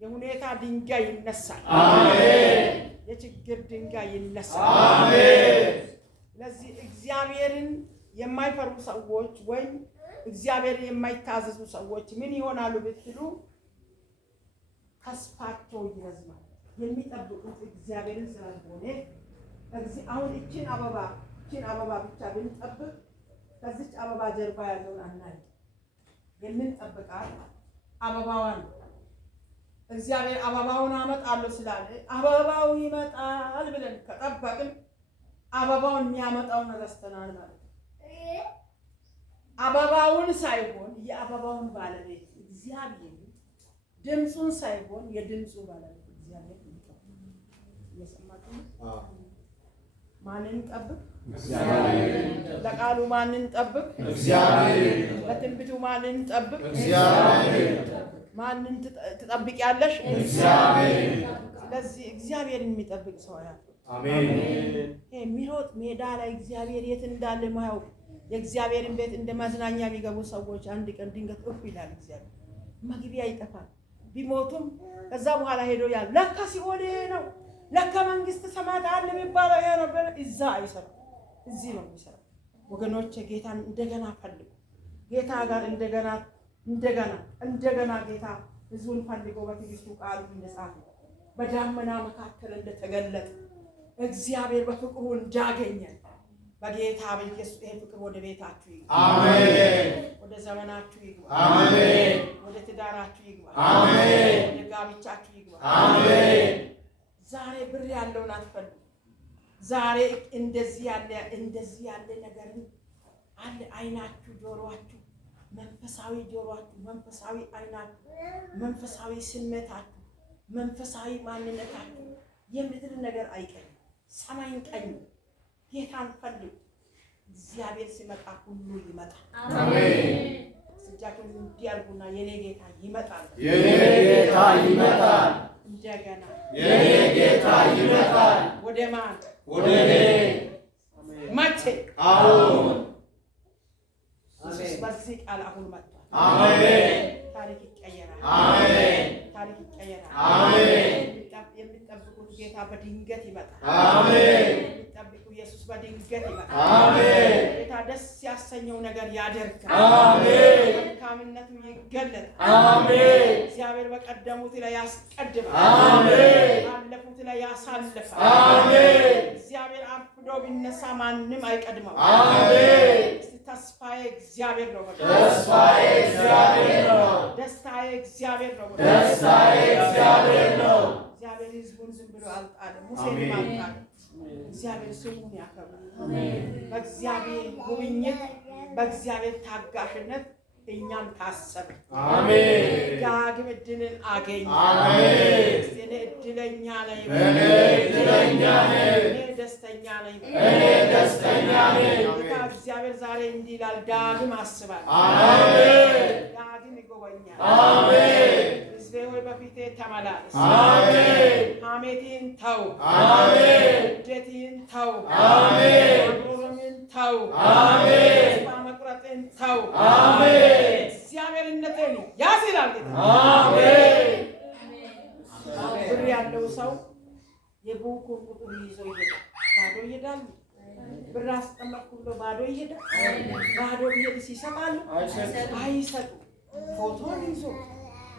የሁኔታ ድንጋይ ይነሳል። አሜን። የችግር ድንጋይ ይነሳል። አሜን። ስለዚህ እግዚአብሔርን የማይፈሩ ሰዎች ወይም እግዚአብሔርን የማይታዘዙ ሰዎች ምን ይሆናሉ ብትሉ ተስፋቸው ይረዝማል። የሚጠብቁት እግዚአብሔርን ስላልሆነ አሁን እችን አበባ ብቻ ብንጠብቅ ከዚች አበባ ጀርባ ያለውን አናይ። የምንጠብቃት አበባዋን እግዚአብሔር አበባውን አመጣለሁ ስላለ አበባው ይመጣል ብለን ከጠበቅን አበባውን የሚያመጣውን ረስተናል ማለት ነው። አበባውን ሳይሆን የአበባውን ባለቤት እግዚአብሔር፣ ድምፁን ሳይሆን የድምፁ ባለቤት እግዚአብሔር እየሰማችሁ ነው። ማንን ጠብቅ? እግዚአብሔር። ለቃሉ ማንን ጠብቅ? እግዚአብሔር። ለትንቢቱ ማንን ጠብቅ? እግዚአብሔር። ማንን ትጠብቂያለሽ? እግዚአብሔር። ስለዚህ እግዚአብሔርን የሚጠብቅ ሰው ያለው አሜን። የሚሮጥ ሜዳ ላይ እግዚአብሔር የት እንዳለ ማያውቅ የእግዚአብሔርን ቤት እንደ መዝናኛ የሚገቡ ሰዎች አንድ ቀን ድንገት እፍ ይላል። እግዚአብሔር መግቢያ ይጠፋል። ቢሞቱም ከዛ በኋላ ሄዶ ያል ለካ ሲኦል ነው፣ ለካ መንግስት ሰማያት አለ የሚባለው ይሄ ነበር። እዛ አይሰራም፣ እዚህ ነው የሚሰራው። ወገኖቼ ጌታን እንደገና ፈልጉ። ጌታ ጋር እንደገና ጌታ ህዝቡን ፈልጎ በትዕግስቱ ቃሉ እንደጻፈ በዳመና መካከል እንደተገለጠ እግዚአብሔር በፍቅሩ እንዳገኘ በጌታ በኢየሱስ ይሄ ፍቅር ወደ ቤታችሁ ይግባ። አሜን። ወደ ዘመናችሁ ይግባ። አሜን። ወደ ትዳራችሁ ይግባ። አሜን። ወደ ጋብቻችሁ ይግባ። አሜን። ዛሬ ብር ያለውን አትፈልጉ። ዛሬ እንደዚህ ያለ ነገር አለ። አይናችሁ፣ ጆሮአችሁ፣ መንፈሳዊ ጆሮአችሁ፣ መንፈሳዊ አይናችሁ፣ መንፈሳዊ ስሜታችሁ፣ መንፈሳዊ ማንነታችሁ የምድር ነገር አይቀርም። ሰማይን ቀኝ ጌታን ፈልጉ። እግዚአብሔር ሲመጣ ሁሉ ይመጣል። አሜን። እጃችሁን እንዲያርጉና የኔ ጌታ ይመጣል። የኔ ጌታ ይመጣል። እንደገና የኔ ጌታ ይመጣል። ወደ ማን? ወደ እኔ። መቼ? አሁን። በዚህ ቃል አሁን መጥቷል። አሜን። ታሪክ ይቀየራል። አሜን። ታሪክ ይቀየራል። አሜን። የሚጠብቁት ጌታ በድንገት ይመጣል። አሜን። የሚጠብቁ ኢየሱስ በድንገት ይመጣል። አሜን። ጌታ ደስ ያሰኘው ነገር ያደርጋል። አሜን። መልካምነቱ ይገለጣል። አሜን። እግዚአብሔር በቀደሙት ላይ ያስቀድማል። አሜን። ባለፉት ላይ ያሳልፋል። አሜን። እግዚአብሔር አርፍዶ ቢነሳ ማንም አይቀድመው። አሜን። ተስፋዬ እግዚአብሔር ነው። ተስፋዬ እግዚአብሔር ነው። ደስታዬ እግዚአብሔር ነው። ደስታዬ እግዚአብሔር ነው። እግዚአብሔር ሕዝቡን ዝም ብሎ አልጣለም። ሙሴን አልጣለም። እግዚአብሔር ስሙን ያከብራል። በእግዚአብሔር ጉብኝት፣ በእግዚአብሔር ታጋሽነት እኛም ታሰበ። አሜን። ዳግም እድልን አገኘ። አሜን። እኔ እድለኛ ነኝ። እኔ እድለኛ ነኝ። እኔ ደስተኛ ነኝ። እኔ ደስተኛ ነኝ። ጌታ እግዚአብሔር ዛሬ እንዲህ ይላል፣ ዳግም አስባል። አሜን። ዳግም ይጎበኛል። አሜን። ሕዝቤ ሆይ በፊቴ ተመላለስ። አሜን። ሐሜትን ተው። አሜን። ውዴትን ተው። አሜን። አጉረምረምን ተው። አሜን። ተስፋ መቁረጥን ተው። አሜን። እግዚአብሔርነትን ያዝ ይላል ጌታ። አሜን። ብር ያለው ሰው የቡኩን ቁጥር ይዞ ይሄዳል። ባዶ ይሄዳል። ብር አስቀመጥኩ ብሎ ባዶ ይሄዳል። ባዶ ቢሄድ ይሰጣሉ? አይሰጡ። ፎቶን ይዞ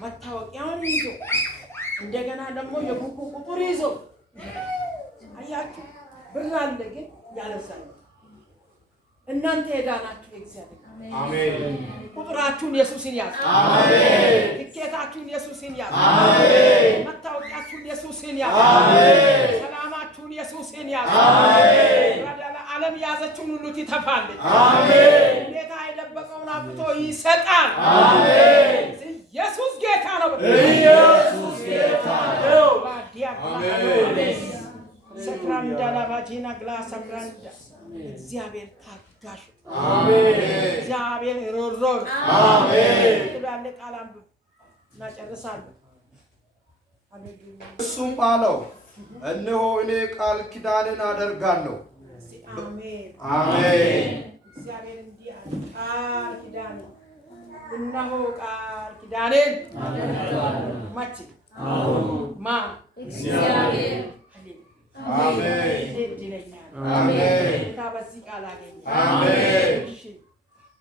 መታወቂያውን ይዞ እንደገና ደግሞ የቡኩ ቁጥር ይዞ አያችሁ፣ ብር አለ ግን ያለዛል። እናንተ የዳናችሁ የእግዚአብሔር አሜን። ቁጥራችሁን ኢየሱስን ያዝ። አሜን። ትኬታችሁን ኢየሱስን ያዝ። አሜን። መታወቂያችሁን ኢየሱስን ያዝ። አሜን። ሰላማችሁን ኢየሱስን ያዘ። አሜን። ዓለም ያዘችውን ሁሉ ትተፋለች። አሜን። ጌታ የደበቀውን አውጥቶ ይሰጣል። አሜን። ኢየሱስ ጌታ ነው። ኢየሱስ ጌታ ነው። አሜን። ሰክራንዳ ላባጂና ግላስ ሰክራንዳ እግዚአብሔር ታጋሽ፣ አሜን። እግዚአብሔር ሮሮር፣ አሜን። ያለ ቃል አንብብ እና ጨርሳለሁ። እሱም አለው እነሆ እኔ ቃል ኪዳንን አደርጋለሁ። አሜን አሜን። እግዚአብሔር እንዲህ አለ፣ ቃል ኪዳን እነሆ ቃል ኪዳንን መቼ ማ እግዚአብሔር አሜን አሜን። በዚህ ቃል አገኘ። አሜን።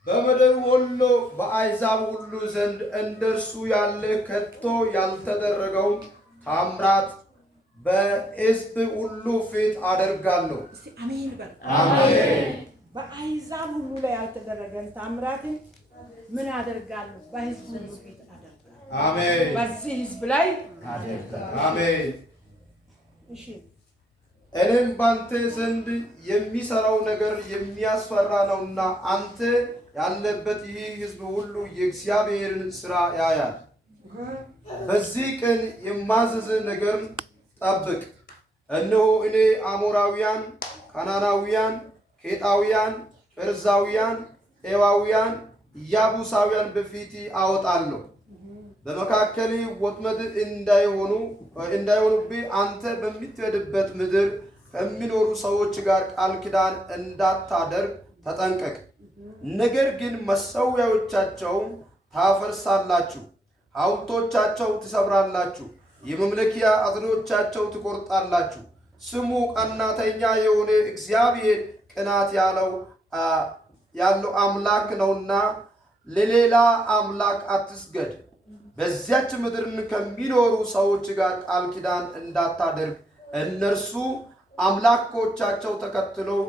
በምድር ሁሉ በአሕዛብ ሁሉ ዘንድ እንደርሱ ያለ ከቶ ያልተደረገው ታምራት በሕዝብ ሁሉ ፊት አደርጋለሁ። አሜን በል። አሜን። በአሕዛብ ሁሉ ላይ ያልተደረገን ታምራትን ምን አደርጋለሁ? በሕዝብ ሁሉ ፊት አደርጋለሁ። አሜን። በዚህ ሕዝብ ላይ አሜን። እሺ እኔም ባንተ ዘንድ የሚሰራው ነገር የሚያስፈራ ነውና አንተ ያለበት ይህ ሕዝብ ሁሉ የእግዚአብሔርን ሥራ ያያል። በዚህ ቀን የማዘዝ ነገር ጠብቅ። እነሆ እኔ አሞራውያን፣ ካናናውያን፣ ኬጣውያን፣ ፌርዛውያን፣ ኤዋውያን፣ ኢያቡሳውያን በፊት አወጣለሁ። በመካከል ወጥመድ እንዳይሆኑብህ አንተ በምትሄድበት ምድር ከሚኖሩ ሰዎች ጋር ቃል ኪዳን እንዳታደርግ ተጠንቀቅ። ነገር ግን መሠዊያዎቻቸውን ታፈርሳላችሁ፣ ሐውልቶቻቸው ትሰብራላችሁ፣ የመምለኪያ አጥኖቻቸው ትቆርጣላችሁ። ስሙ ቀናተኛ የሆነ እግዚአብሔር ቅናት ያለው አምላክ ነውና ለሌላ አምላክ አትስገድ። በዚያች ምድርን ከሚኖሩ ሰዎች ጋር ቃል ኪዳን እንዳታደርግ እነርሱ አምላኮቻቸው ተከትለው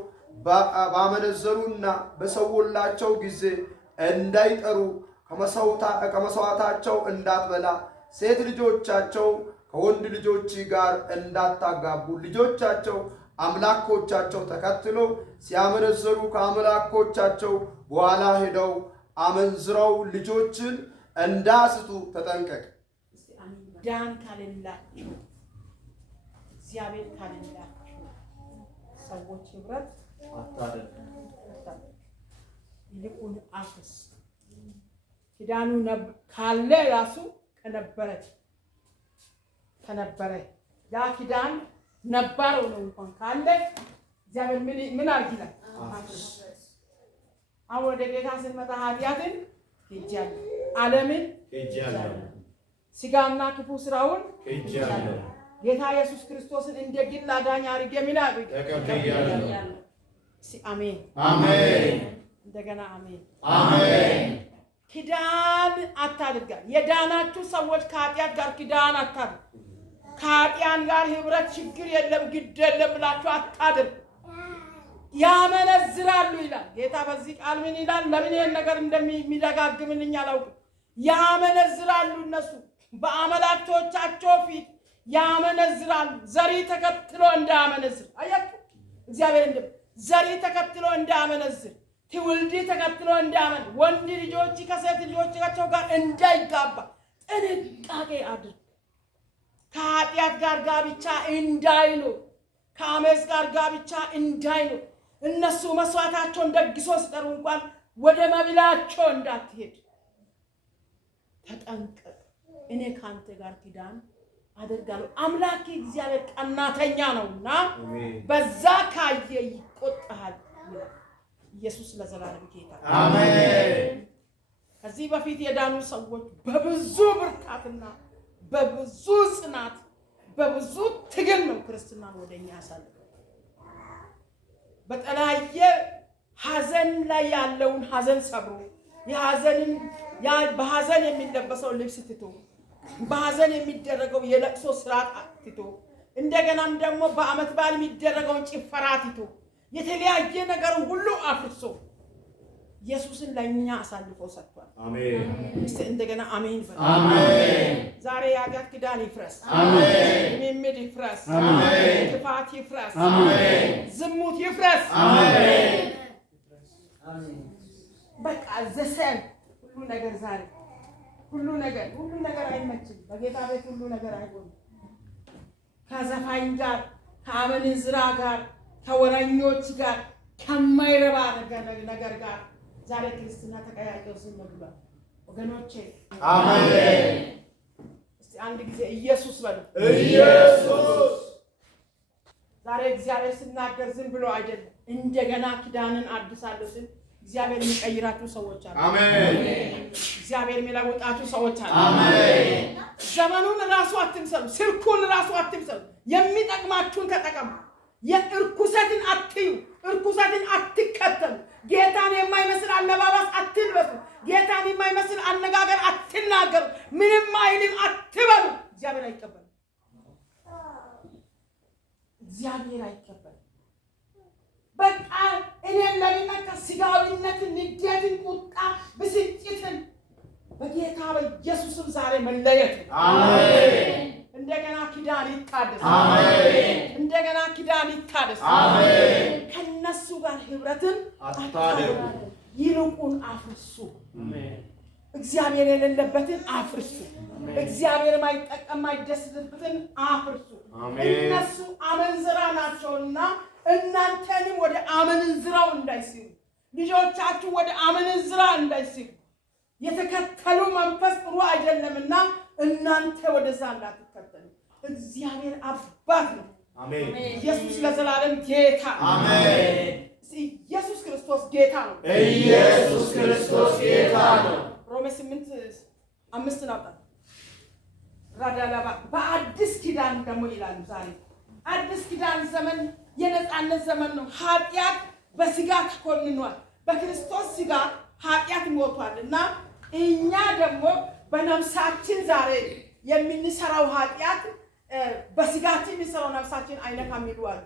ባመነዘሩና በሰውላቸው ጊዜ እንዳይጠሩ ከመሥዋዕታቸው እንዳትበላ ሴት ልጆቻቸው ከወንድ ልጆች ጋር እንዳታጋቡ ልጆቻቸው አምላኮቻቸው ተከትለው ሲያመነዘሩ ከአምላኮቻቸው በኋላ ሄደው አመንዝረው ልጆችን እንዳስቱ ተጠንቀቅ። ዳን ካለላችሁ እግዚአብሔር ካለላችሁ ሰዎች ህብረት አታድርግ። ይልቁን አፍርስ። ኪዳኑ ካለ ራሱ ከነበረ ያ ኪዳን ነባረው ነው እንኳን ካለ እግዚአብሔር ምን አርጊላል? አፍርስ። አሁን ወደ ጌታ ስንመጣ ኃጢአትን ሄጃለሁ፣ ዓለምን ሄጃለሁ፣ ሥጋና ክፉ ስራውን ሄጃለሁ፣ ጌታ ኢየሱስ ክርስቶስን እንደ ግል አዳኝ አድርጌ ምን አድርጌ ተቀብያለሁ። አሜን አሜን። እንደገና አሜን አሜን። ኪዳን አታድርጋል። የዳናችሁ ሰዎች ከኃጢአት ጋር ኪዳን አታድርግ። ከኃጢአን ጋር ህብረት ችግር የለም ግድ የለም ብላችሁ አታድርግ። ያመነዝራሉ ይላል ጌታ። በዚህ ቃል ምን ይላል? ለምን ይሄን ነገር እንደሚደጋግምልኝ አላውቅም። ያመነዝራሉ። እነሱ በአምላኮቻቸው ፊት ያመነዝራሉ። ዘሪ ተከትሎ እንዳያመነዝር አያችሁ። እግዚአብሔር እንደ ዘሪ ተከትሎ እንዳያመነዝር፣ ትውልድ ተከትሎ እንዳያመነዝር፣ ወንድ ልጆች ከሴት ልጆቻቸው ጋር እንዳይጋባ ጥንቃቄ አድርግ። ከኃጢአት ጋር ጋብቻ እንዳይኖር፣ ከአመፅ ጋር ጋብቻ እንዳይኖር፣ እነሱ መስዋዕታቸውን ደግሶ ሲጠሩ እንኳን ወደ መብላቸው እንዳትሄድ ተጠንቀቅ። እኔ ካንተ ጋር ኪዳን አደርጋለሁ። አምላክ እግዚአብሔር ቀናተኛ ነውና በዛ ካየ ይቆጣሃል። ኢየሱስ ለዘላለም ጌታ አሜን። ከዚህ በፊት የዳኑ ሰዎች በብዙ ብርታትና በብዙ ጽናት በብዙ ትግል ነው ክርስትናን ወደኛ ያሳለፈው። በተለያየ ሐዘን ላይ ያለውን ሐዘን ሰብሮ በሐዘን የሚለበሰው ልብስ ትቶ በሐዘን የሚደረገው የለቅሶ ስርዓት ትቶ እንደገናም ደግሞ በዓመት በዓል የሚደረገውን ጭፈራ ትቶ የተለያየ ነገር ሁሉ አፍርሶ ኢየሱስን ለኛ አሳልፎ ሰጥቷል። አሜን። እስቲ እንደገና አሜን በሉ። አሜን። ዛሬ የኃጢአት ኪዳን ይፍረስ። አሜን። ልምምድ ይፍረስ። አሜን። ክፋት ይፍረስ። አሜን። ዝሙት ይፍረስ። አሜን። በቃ ዘሰን ሁሉ ነገር ዛሬ ሁሉ ነገር አይመችም። በጌታ ቤት ሁሉ ነገር አይሆንም። ከዘፋኝ ጋር፣ ከአመንዝራ ጋር፣ ከወረኞች ጋር፣ ከማይረባ ነገር ጋር ዛሬ ክርስትና ተቀያይጠው ዝም ብሏል ወገኖቼ። አሜን። እስቲ አንድ ጊዜ ኢየሱስ በሉ። ኢየሱስ። ዛሬ እግዚአብሔር ሲናገር ዝም ብሎ አይደለም። እንደገና ኪዳንን አድሳለሁ ሲል እግዚአብሔር የሚቀይራችሁ ሰዎች አሉ። አሜን። እግዚአብሔር የሚለውጣችሁ ሰዎች አሉ። አሜን። ዘመኑን ራሱ አትምሰሉ፣ ስልኩን ራሱ አትምሰሉ። የሚጠቅማችሁን ተጠቀሙ። የእርኩሰትን አትዩ፣ እርኩሰትን አትከተሉ። ጌታን የማይመስል አለባበስ አትልበሱ። ጌታን የማይመስል አነጋገር አትናገሩ። ምንም አይልም አትበሉ። እግዚአብሔር አይቀበልም። እግዚአብሔር አይቀበልም። በቃ እኔን ለሚነካ ስጋዊነትን፣ ንዴትን፣ ቁጣ፣ ብስጭትን በጌታ በኢየሱስም ዛሬ መለየት። አሜን። እንደገና ኪዳን ይታደስ። አሜን። እንደገና ኪዳን ይታደስ። አሜን። ከነሱ ጋር ህብረትን አታድርጉ፣ ይልቁን አፍርሱ። አሜን። እግዚአብሔር የሌለበትን አፍርሱ። እግዚአብሔር የማይደሰትበትን አፍርሱ። አሜን። እነሱ አመንዝራ ናቸውና እናንተንም ወደ አመንዝራው እንዳይስቡ፣ ልጆቻችሁ ወደ አመንዝራ እንዳይስቡ የተከተሉ መንፈስ ጥሩ አይደለምና እናንተ ወደዛ እንዳትከተሉ። እግዚአብሔር አባት ነው። አሜን። ኢየሱስ ለዘላለም ጌታ ነው። አሜን። ኢየሱስ ክርስቶስ ጌታ ነው። ኢየሱስ ክርስቶስ ጌታ ነው። ሮሜ 8:5 ነው። ራዳላባ በአዲስ ኪዳን ደግሞ ይላሉ። ዛሬ አዲስ ኪዳን ዘመን የነጻነት ዘመን ነው። ኃጢአት በስጋ ተኮንኗል። በክርስቶስ ስጋ ኃጢአት ሞቷልና እኛ ደግሞ በነፍሳችን ዛሬ የምንሰራው ኃጢአት በስጋችን የሚሰራው ነፍሳችን አይነካም ይሉ አሉ።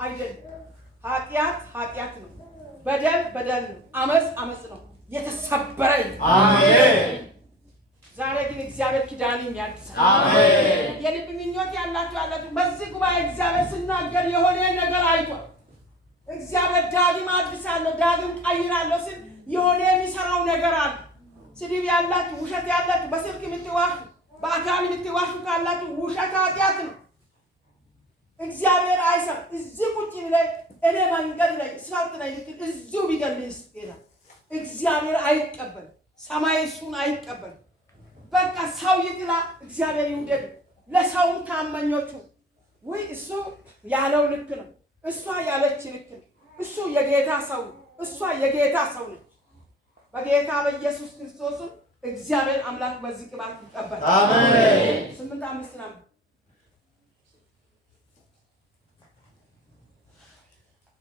አይደለም። ኃጢአት ነው። በደል ነው። አመፅ ነው። የተሰበረ አሜን። ዛሬ ግን እግዚአብሔር ኪዳንን ያድሳል። አሜን። የልብ ምኞት ያላችሁ በዚህ ጉባኤ እግዚአብሔር ሲናገር የሆነ ነገር አይቷል። እግዚአብሔር ዳግም አድሳለሁ፣ ዳግም ቀይራለሁ ሲል የሆነ የሚሰራው ነገር አለ። ስድብ ያላችሁ፣ ውሸት ያላችሁ፣ በስልክ የምትዋሹ፣ በአካል የምትዋሹ ካላችሁ ውሸት ኃጢአት ነው። እግዚአብሔር አይሰራም። እዚህ ቁጭ ብለህ እኔ መንገድ ላይ ስፋልት ላይ ልትል እዚሁ ቢገልስ ይላል። እግዚአብሔር አይቀበልም። ሰማይ እሱን አይቀበልም። በቃ ሰው ይጥላ፣ እግዚአብሔር ይውደድ። ለሰውም ታመኞቹ ወይ እሱ ያለው ልክ ነው፣ እሷ ያለች ልክ ነው። እሱ የጌታ ሰው፣ እሷ የጌታ ሰው ነች። በጌታ በኢየሱስ ክርስቶስ እግዚአብሔር አምላክ በዚህ ቅባት ይቀበል። አሜን። 8:5 ነው።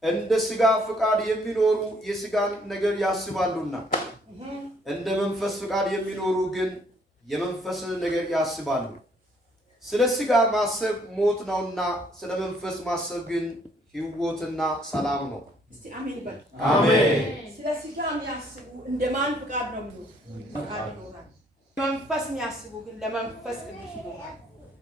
እንደ ሥጋ ፍቃድ የሚኖሩ የሥጋን ነገር ያስባሉና እንደ መንፈስ ፍቃድ የሚኖሩ ግን የመንፈስን ነገር ያስባሉ። ስለ ሥጋ ማሰብ ሞት ነውና ስለ መንፈስ ማሰብ ግን ሕይወትና ሰላም ነው። እስቲ አሜን በል። አሜን። ስለ ሥጋ የሚያስቡ እንደማን ፍቃድ ነው የሚሉ ፍቃድ ይኖራል። መንፈስ የሚያስቡ ግን ለመንፈስ ቅዱስ ይኖራል።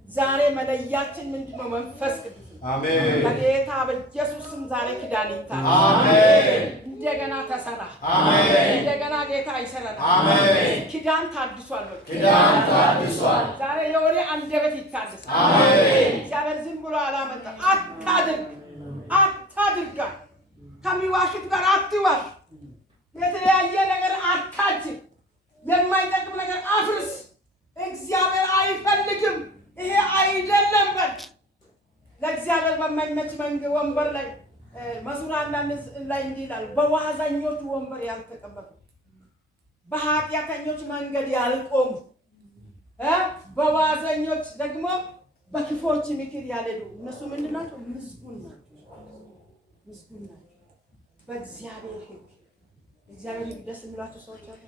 ዛሬ መለያችን ምንድነው? መንፈስ ቅዱስ። አሜን። በጌታ በኢየሱስ ስም ዛሬ ኪዳን ይታል። አሜን። እንደገና ተሰራ። አሜን። እንደገና ጌታ ይሰራል። አሜን። ኪዳን ታድሷል። ኪዳን ታድሷል። ዛሬ የወሬ አንደበት ይታደሳል። አሜን። እግዚአብሔር ዝም ብሎ አላመጣም። አታድርጋ። ከሚዋሹት ጋር አትዋሽ። የተለያየ ነገር አታጅብ። የማይጠቅም ነገር አፍርስ። እግዚአብሔር አይፈልግም። ይሄ አይደለም በል። ለእግዚአብሔር በማይመች ወንበር ላይ መዝሙር አንዳንድ ላይ እንዲህ ይላል፣ በዋዘኞች ወንበር ያልተቀመጡ፣ በኃጢአተኞች መንገድ ያልቆሙ፣ በዋዘኞች ደግሞ በክፎች ምክር ያልሄዱ። እነሱ ምንድን ናቸው? ምስጉን ናቸው። በእግዚአብሔር ሕግ እግዚአብሔር ሕግ ደስ የሚላቸው ሰዎች አሉ።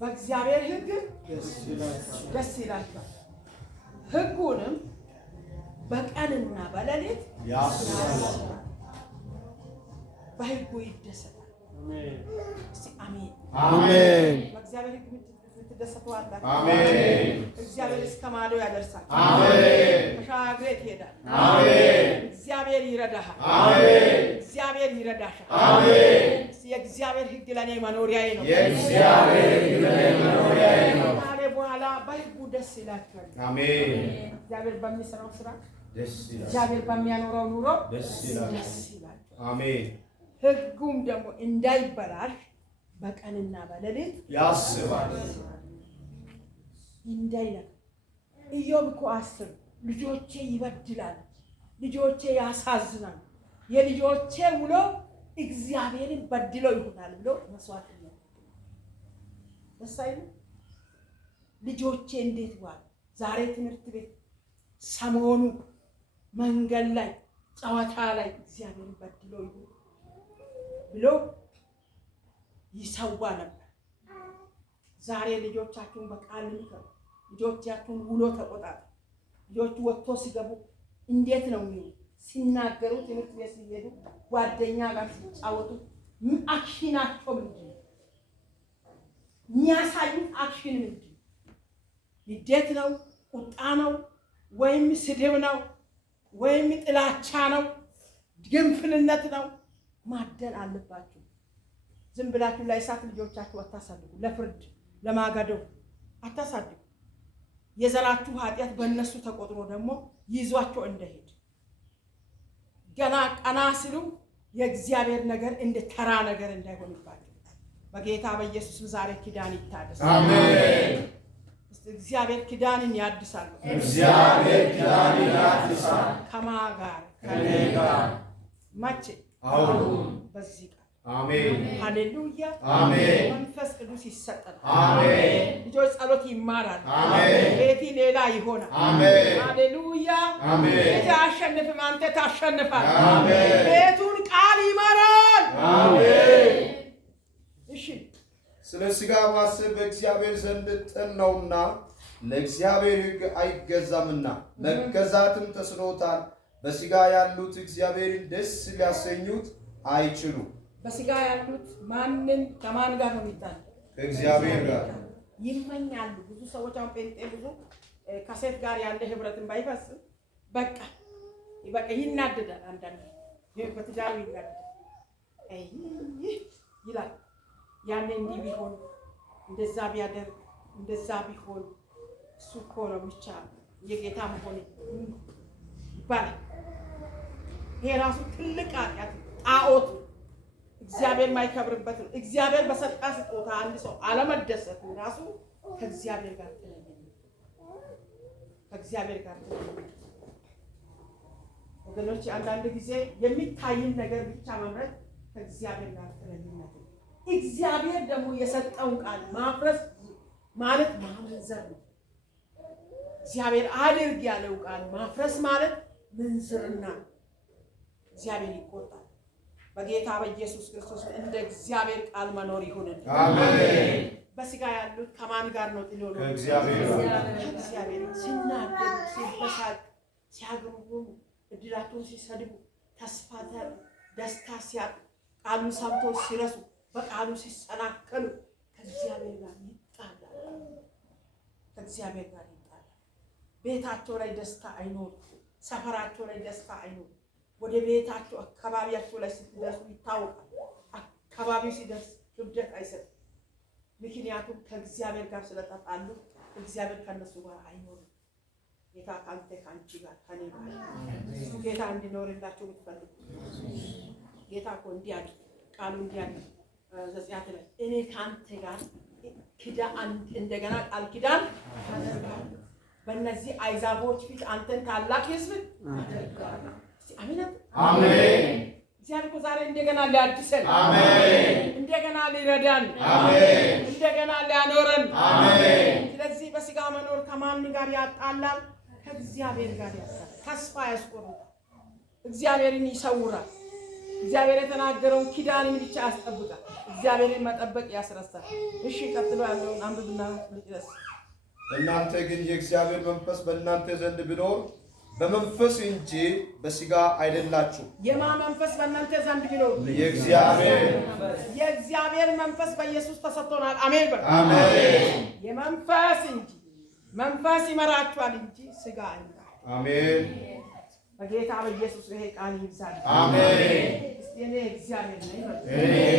በእግዚአብሔር ሕግ ደስ ይላቸዋል። ሕጉንም በቀንና በሌሊት ያስባል። በሕጉ ይደሰታል። አሜን አሜን በእግዚአብሔር ሕግ የምትደሰቱ አላችሁ። አሜን እግዚአብሔር እስከ ማዶ ያደርሳል። አሜን ተሻግረህ ትሄዳለህ። አሜን እግዚአብሔር ይረዳሃል። አሜን እግዚአብሔር ይረዳሻል። አሜን የእግዚአብሔር ሕግ ለኔ መኖሪያዬ ነው። የእግዚአብሔር ሕግ ለኔ መኖሪያዬ ነው። ካለ በኋላ በሕጉ ደስ ይላችኋል። አሜን እግዚአብሔር በሚሰራው ስራ ደስ ይላል። እግዚአብሔር በሚያኖረው ኑሮ ደስ ይላል። አሜን ሕጉም ደግሞ እንዳይበላሽ በቀንና በሌሊት ያስባል። እንዳይላል ኢዮብ እኮ አስብ ልጆቼ ይበድላል፣ ልጆቼ ያሳዝናል፣ የልጆቼ ውሎ እግዚአብሔርን በድለው ይሆናል ብሎ መስዋዕት ነው። ደስ አይልም? ልጆቼ እንዴት ዋሉ? ዛሬ ትምህርት ቤት፣ ሰሞኑ መንገድ ላይ፣ ጨዋታ ላይ እግዚአብሔርን በድለው ይሆናል ብሎ ይሰዋ ነበር። ዛሬ ልጆቻችሁን በቃል ምከሩ። ልጆቻችሁን ውሎ ተቆጣጡ። ልጆቹ ወጥቶ ሲገቡ እንዴት ነው የሚሉ ሲናገሩ፣ ትምህርት ቤት ሲሄዱ፣ ጓደኛ ጋር ሲጫወቱ አክሽናቸው ምንድን ነው? የሚያሳዩት አክሽን ምንድን ነው? ንዴት ነው? ቁጣ ነው? ወይም ስድብ ነው? ወይም ጥላቻ ነው? ግንፍልነት ነው? ማደል አለባችሁ። ዝም ብላችሁ ለእሳት ልጆቻችሁ አታሳድጉ። ለፍርድ ለማገዶ አታሳድጉ። የዘራችሁ ኃጢአት በእነሱ ተቆጥሮ ደግሞ ይዟቸው እንደሄድ ገና ቀና ሲሉ የእግዚአብሔር ነገር እንደ ተራ ነገር እንዳይሆንባቸው በጌታ በኢየሱስ ዛሬ ኪዳን ይታደስ። አሜን። እግዚአብሔር ኪዳንን ያድሳል። እግዚአብሔር ኪዳንን ያድሳል። ከማን ጋር? ከእኔ ጋር። መቼ? አሁን በዚህ ቀን። አሜን ሃሌሉያ አሜን። መንፈስ ቅዱስ ይሰጠናል። አሜን። ልጆች ጸሎት ይማራል። አሜን። ቤቲ ሌላ ይሆናል። አሜን ሃሌሉያ አሜን። ቤት አሸንፍም፣ አንተ ታሸንፋል። አሜን። ቤቱን ቃል ይመራል። አሜን። እሺ ስለ ሥጋ ማሰብ በእግዚአብሔር ዘንድ ጥል ነውና ለእግዚአብሔር ሕግ አይገዛምና መገዛትም ተስኖታል። በሥጋ ያሉት እግዚአብሔርን ደስ ሊያሰኙት አይችሉም። በሥጋ ያሉት ማንን ከማን ጋር ነው የሚጣል? ከእግዚአብሔር ጋር ይመኛሉ። ብዙ ሰዎች አሁን ጴንጤ ብዙ ከሴት ጋር ያለ ህብረትን ባይፈስም በቃ ይናደዳል። አንዳንድ በትዳሩ ይናደዳል ይላል። ያኔ እንዲህ ቢሆን እንደዛ ቢያደርግ እንደዛ ቢሆን እሱ እኮ ነው ብቻ የጌታ መሆን ይባላል። ይሄ ራሱ ትልቅ ኃጢአት ጣዖት እግዚአብሔር የማይከብርበት ነው። እግዚአብሔር በሰጣ ስጦታ አንድ ሰው አለመደሰቱ ራሱ ከእግዚአብሔር ጋር ተለየ። ከእግዚአብሔር ጋር ተለየ። ወገኖች አንዳንድ ጊዜ የሚታይን ነገር ብቻ መምረጥ ከእግዚአብሔር ጋር ተለየነት። እግዚአብሔር ደግሞ የሰጠውን ቃል ማፍረስ ማለት ማመንዘር ነው። እግዚአብሔር አድርግ ያለው ቃል ማፍረስ ማለት ምንዝርና ነው። እግዚአብሔር ይቆጣል። በጌታ በኢየሱስ ክርስቶስ እንደ እግዚአብሔር ቃል መኖር ይሁንልን። አሜን። በሥጋ ያሉት ከማን ጋር ነው ጥሎ ነው? ከእግዚአብሔር ጋር። እግዚአብሔር ሲናደዱ፣ ሲበሳጩ፣ ሲያግሩ፣ እድላቸውን ሲሰድቡ፣ ተስፋ ደስታ ሲያጡ፣ ቃሉን ሰምቶ ሲረሱ፣ በቃሉ ሲሰናከሉ ከእግዚአብሔር ጋር ይጣላል። ከእግዚአብሔር ጋር ይጣላል። ቤታቸው ላይ ደስታ አይኖር፣ ሰፈራቸው ላይ ደስታ አይኖር። ወደ ቤታቸው አካባቢያቸው ላይ ስትደርሱ ይታወቃል። አካባቢው ሲደርስ ክብደት አይሰጥም። ምክንያቱም ከእግዚአብሔር ጋር ስለተጣሉ እግዚአብሔር ከነሱ ጋር አይኖርም። ጌታ ካንተ ካንቺ ጋር ከኔ ጋር እሱ ጌታ እንዲኖርላቸው ብትፈልጉ ጌታ እኮ እንዲህ አለ፣ ቃሉ እንዲህ አለ ዘጸአት ላይ እኔ ካንተ ጋር ኪዳን እንደገና ቃል ኪዳን አደርጋለሁ፣ በእነዚህ አይዛቦች ፊት አንተን ታላቅ ሕዝብ አደርጋለሁ። አሜን አሜን። እግዚአብሔር እኮ ዛሬ እንደገና ሊያድሰን፣ አሜን፣ እንደገና ሊረዳን፣ አሜን፣ እንደገና ሊያኖረን፣ አሜን። ስለዚህ በሥጋ መኖር ከማን ጋር ያጣላል? ከእግዚአብሔር ጋር ያጣላል። ተስፋ ያስቆርጣል። እግዚአብሔርን ይሰውራል። እግዚአብሔር የተናገረውን ኪዳንን ብቻ ያስጠብቃል። እግዚአብሔርን መጠበቅ ያስረሳል። እሺ ቀጥሎ ያለውን አንብብና ልጨርስ። እናንተ ግን የእግዚአብሔር መንፈስ በእናንተ ዘንድ ቢኖር በመንፈስ እንጂ በሥጋ አይደላችሁ። የማ መንፈስ በእናንተ ዘንድ ቢኖር የእግዚአብሔር መንፈስ በኢየሱስ ተሰጥቶናል። አሜን በል። አሜን። የመንፈስ እንጂ መንፈስ ይመራችኋል እንጂ ሥጋ አይመራችሁም። አሜን። በጌታ በኢየሱስ ይሄ ቃል ይብዛል። አሜን። እኔ እግዚአብሔር ነኝ።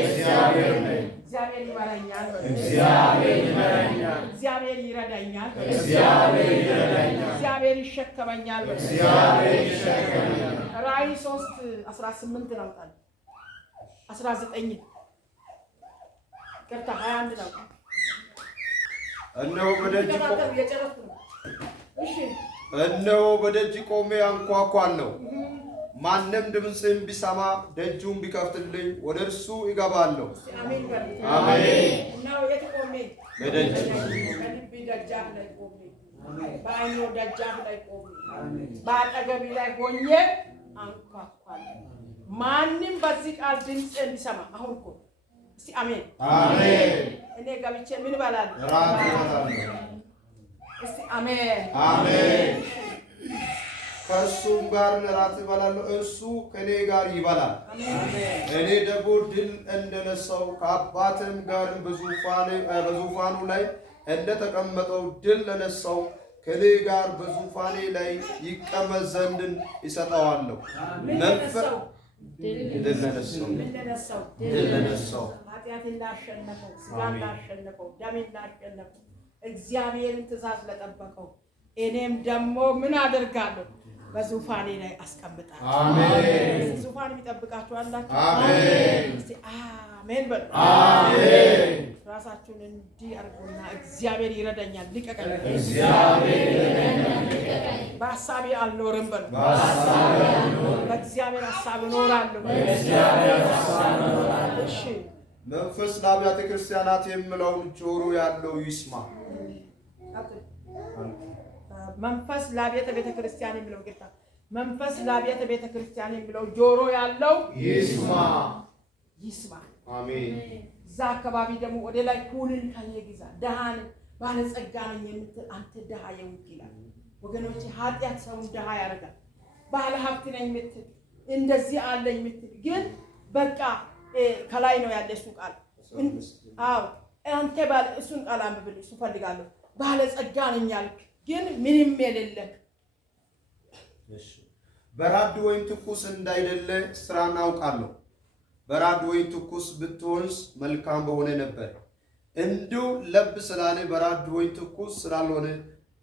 እግዚአብሔር ነኝ። እግዚአብሔር ይመራኛል። እግዚአብሔር ይመራኛል። እግዚአብሔር ይረዳኛል። እግዚአብሔር ይረዳኛል። እግዚአብሔር ይሸከመኛል። እግዚአብሔር ይሸከመኛል። ራዕይ 3:18 ነው። 19 ቅርታ 21 ነው። እነሆ በደጅ የጨረስኩ ነው። እሺ እነሆ በደጅ ቆሜ አንኳኳለሁ። ማንም ድምፅን ቢሰማ ደጁን ቢከፍትልኝ ወደ እርሱ እገባለሁ። አሜን በል። አሜን። ነው የት ቆሜ? በደጅ በልቤ ደጃፍ ላይ ቆሜ፣ በዓይኔ ደጃፍ ላይ ቆሜ፣ በአጠገቤ ላይ ሆኜ አንኳኳለሁ። ማንም በዚህ ቃል ድምፅ እንዲሰማ አሁን እኮ እስቲ አሜን አሜን። እኔ ገብቼ ምን እበላለሁ? ራት እበላለሁ። እስቲ አሜን አሜን። ከእርሱም ጋር ራት እበላለሁ፣ እርሱ ከእኔ ጋር ይበላል። እኔ ደግሞ ድል እንደነሳው ከአባትም ጋርም በዙፋኑ ላይ እንደተቀመጠው ድል ለነሳው ከእኔ ጋር በዙፋኔ ላይ ይቀመጥ ዘንድ ይሰጠዋለሁ። ድል ለነሳው ኃጢአት እንዳሸነፈው፣ ሥጋ እንዳሸነፈው፣ ደም እንዳሸነፈው፣ እግዚአብሔርን ትእዛዝ ለጠበቀው እኔም ደግሞ ምን አደርጋለሁ? በዙፋኔ ላይ አስቀምጣለሁ። አሜን። ዙፋን የሚጠብቃችሁ አላችሁ? አሜን። አሜን በሉ። አሜን። ራሳችሁን እንዲህ አድርጉና እግዚአብሔር ይረዳኛል፣ ልቀቀኝ። እግዚአብሔር ይረዳኛል፣ በሐሳቤ አልኖርም በሉ። በእግዚአብሔር ሐሳብ እኖራለሁ። እሺ መንፈስ ለአብያተ ክርስቲያናት የምለውን ጆሮ ያለው ይስማ። መንፈስ ለአብያተ ቤተ ክርስቲያን የሚለው ጌታ መንፈስ ለአብያተ ቤተ ክርስቲያን የሚለው ጆሮ ያለው ይስማ። አሜን። እዛ አካባቢ ደግሞ ወደ ላይ ኩልን ከኔ ግዛ፣ ደሃን ባለጸጋ ነኝ የምትል አንተ ደሃ የውት ይላል። ወገኖች ኃጢአት ሰውን ደሃ ያደርጋል። ባለ ሀብት ነኝ የምትል እንደዚህ አለኝ የምትል ግን በቃ ከላይ ነው ያለ እሱ ቃል። አዎ አንተ እሱን ቃል አንብብል፣ እሱ ፈልጋለሁ። ባለጸጋ ነኝ ያልክ ግን ምንም የሌለህ በራድ ወይም ትኩስ እንዳይደለ ስራን አውቃለሁ። በራድ ወይም ትኩስ ብትሆንስ መልካም በሆነ ነበር። እንዲሁ ለብ ስላለ በራድ ወይም ትኩስ ስላልሆነ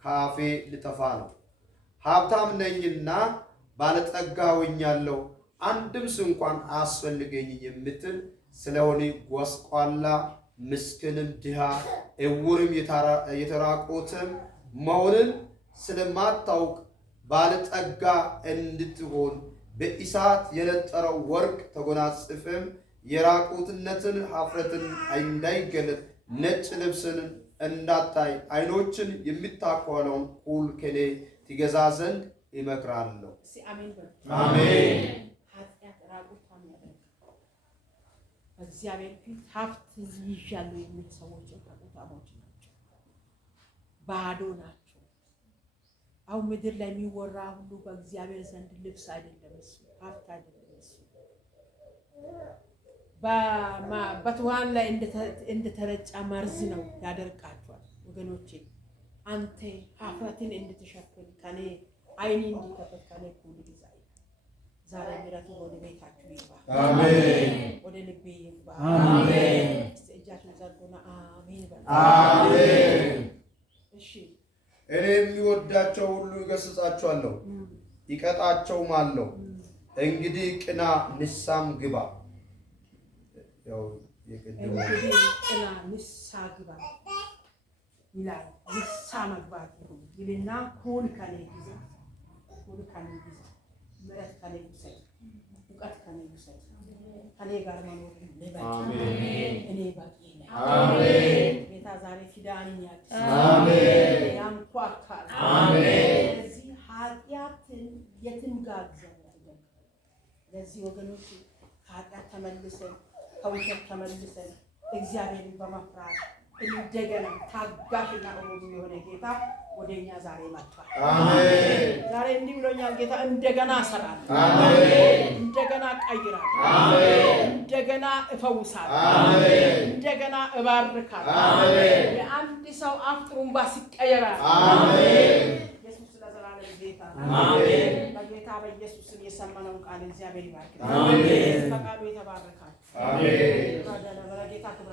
ከአፌ ልጠፋ ነው። ሀብታም ነኝና ባለጠጋ ሆኛለሁ፣ አንድም እንኳን አያስፈልገኝ የምትል ስለሆነ ጎስቋላ፣ ምስኪንም፣ ድሃ፣ እውርም የተራቆተም መሆንን ስለማታውቅ ባለጠጋ እንድትሆን በእሳት የነጠረው ወርቅ ተጎናጽፈም የራቁትነትን ኀፍረትን እንዳይገለጥ ነጭ ልብስን እንዳታይ ዓይኖችን የሚታኮለውን ኩል ከኔ ትገዛ ዘንድ ይመክራለሁ። አሜን። ኃጢአት ራቁታም ያደርጋል። በእግዚአብሔር ፊት ሀብት ይዣለሁ የሚል ሰዎች ራቁታሞች ናቸው፣ ባዶ ናቸው። አሁን ምድር ላይ የሚወራ ሁሉ በእግዚአብሔር ዘንድ ልብስ አይደለም፣ እሱ ሀብት አይደለም። እሱ በትኋን ላይ እንደተረጫ መርዝ ነው፣ ያደርቃቸዋል። ወገኖቼ አንተ ኀፍረትን እንድትሸፍን ከኔ ዓይኔ እንዲከፈት ከኔ ኩል ግዛ። ዛሬ ምሕረቱ ወደ ቤታችሁ ይግባ። አሜን። ወደ ልቤ ይግባ። አሜን። እጃችሁን ዘርጉና አሜን በሉ። አሜን። እሺ እኔ የሚወዳቸው ሁሉ ይገሥጻቸዋለሁ፣ ይቀጣቸውማለሁ። እንግዲህ ቅና፣ ንስሐም ግባ። እንግዲህ ቅና፣ ንስሐ ግባ ይላል። ንስሐ መግባት ይሁን ይልና ኩል ከኔ ግዛ፣ ኩል ከኔ ግዛ፣ ምሕረት ከኔ ውሰድ፣ እውቀት ከኔ ውሰድ፣ ከኔ ጋር መኖር ልበል። እኔ በቂ ነኝ። አሜን። ጌታ ዛሬ ኪዳንን ያድስ፣ አሜን። ያንኳኳል። አሜን። ስለዚህ ኃጢአትን የትም ጋር ዘንድ ለዚህ ወገኖች ከኃጢአት ተመልሰን ከውሸት ተመልሰን እግዚአብሔርን በመፍራት እንደገና ታጋሽና ሩሩ የሆነ ጌታ ወደኛ ዛሬ መጥቷል። አሜን። ዛሬ እንዲህ ብሎኛል ጌታ እንደገና እሰራለሁ፣ አሜን። እንደገና እቀይራለሁ፣ አሜን። እንደገና እፈውሳለሁ፣ አሜን። እንደገና እባርካለሁ። አሜን። የአንድ ሰው አፍ ጥሩምባ ሲቀየራል። አሜን። ኢየሱስ ለዘላለም ጌታ አሜን። በጌታ በኢየሱስ ስም የሰማነውን ቃል እግዚአብሔር ይባርክ። አሜን። በቃሉ የተባረካል። አሜን። በጌታ ክብር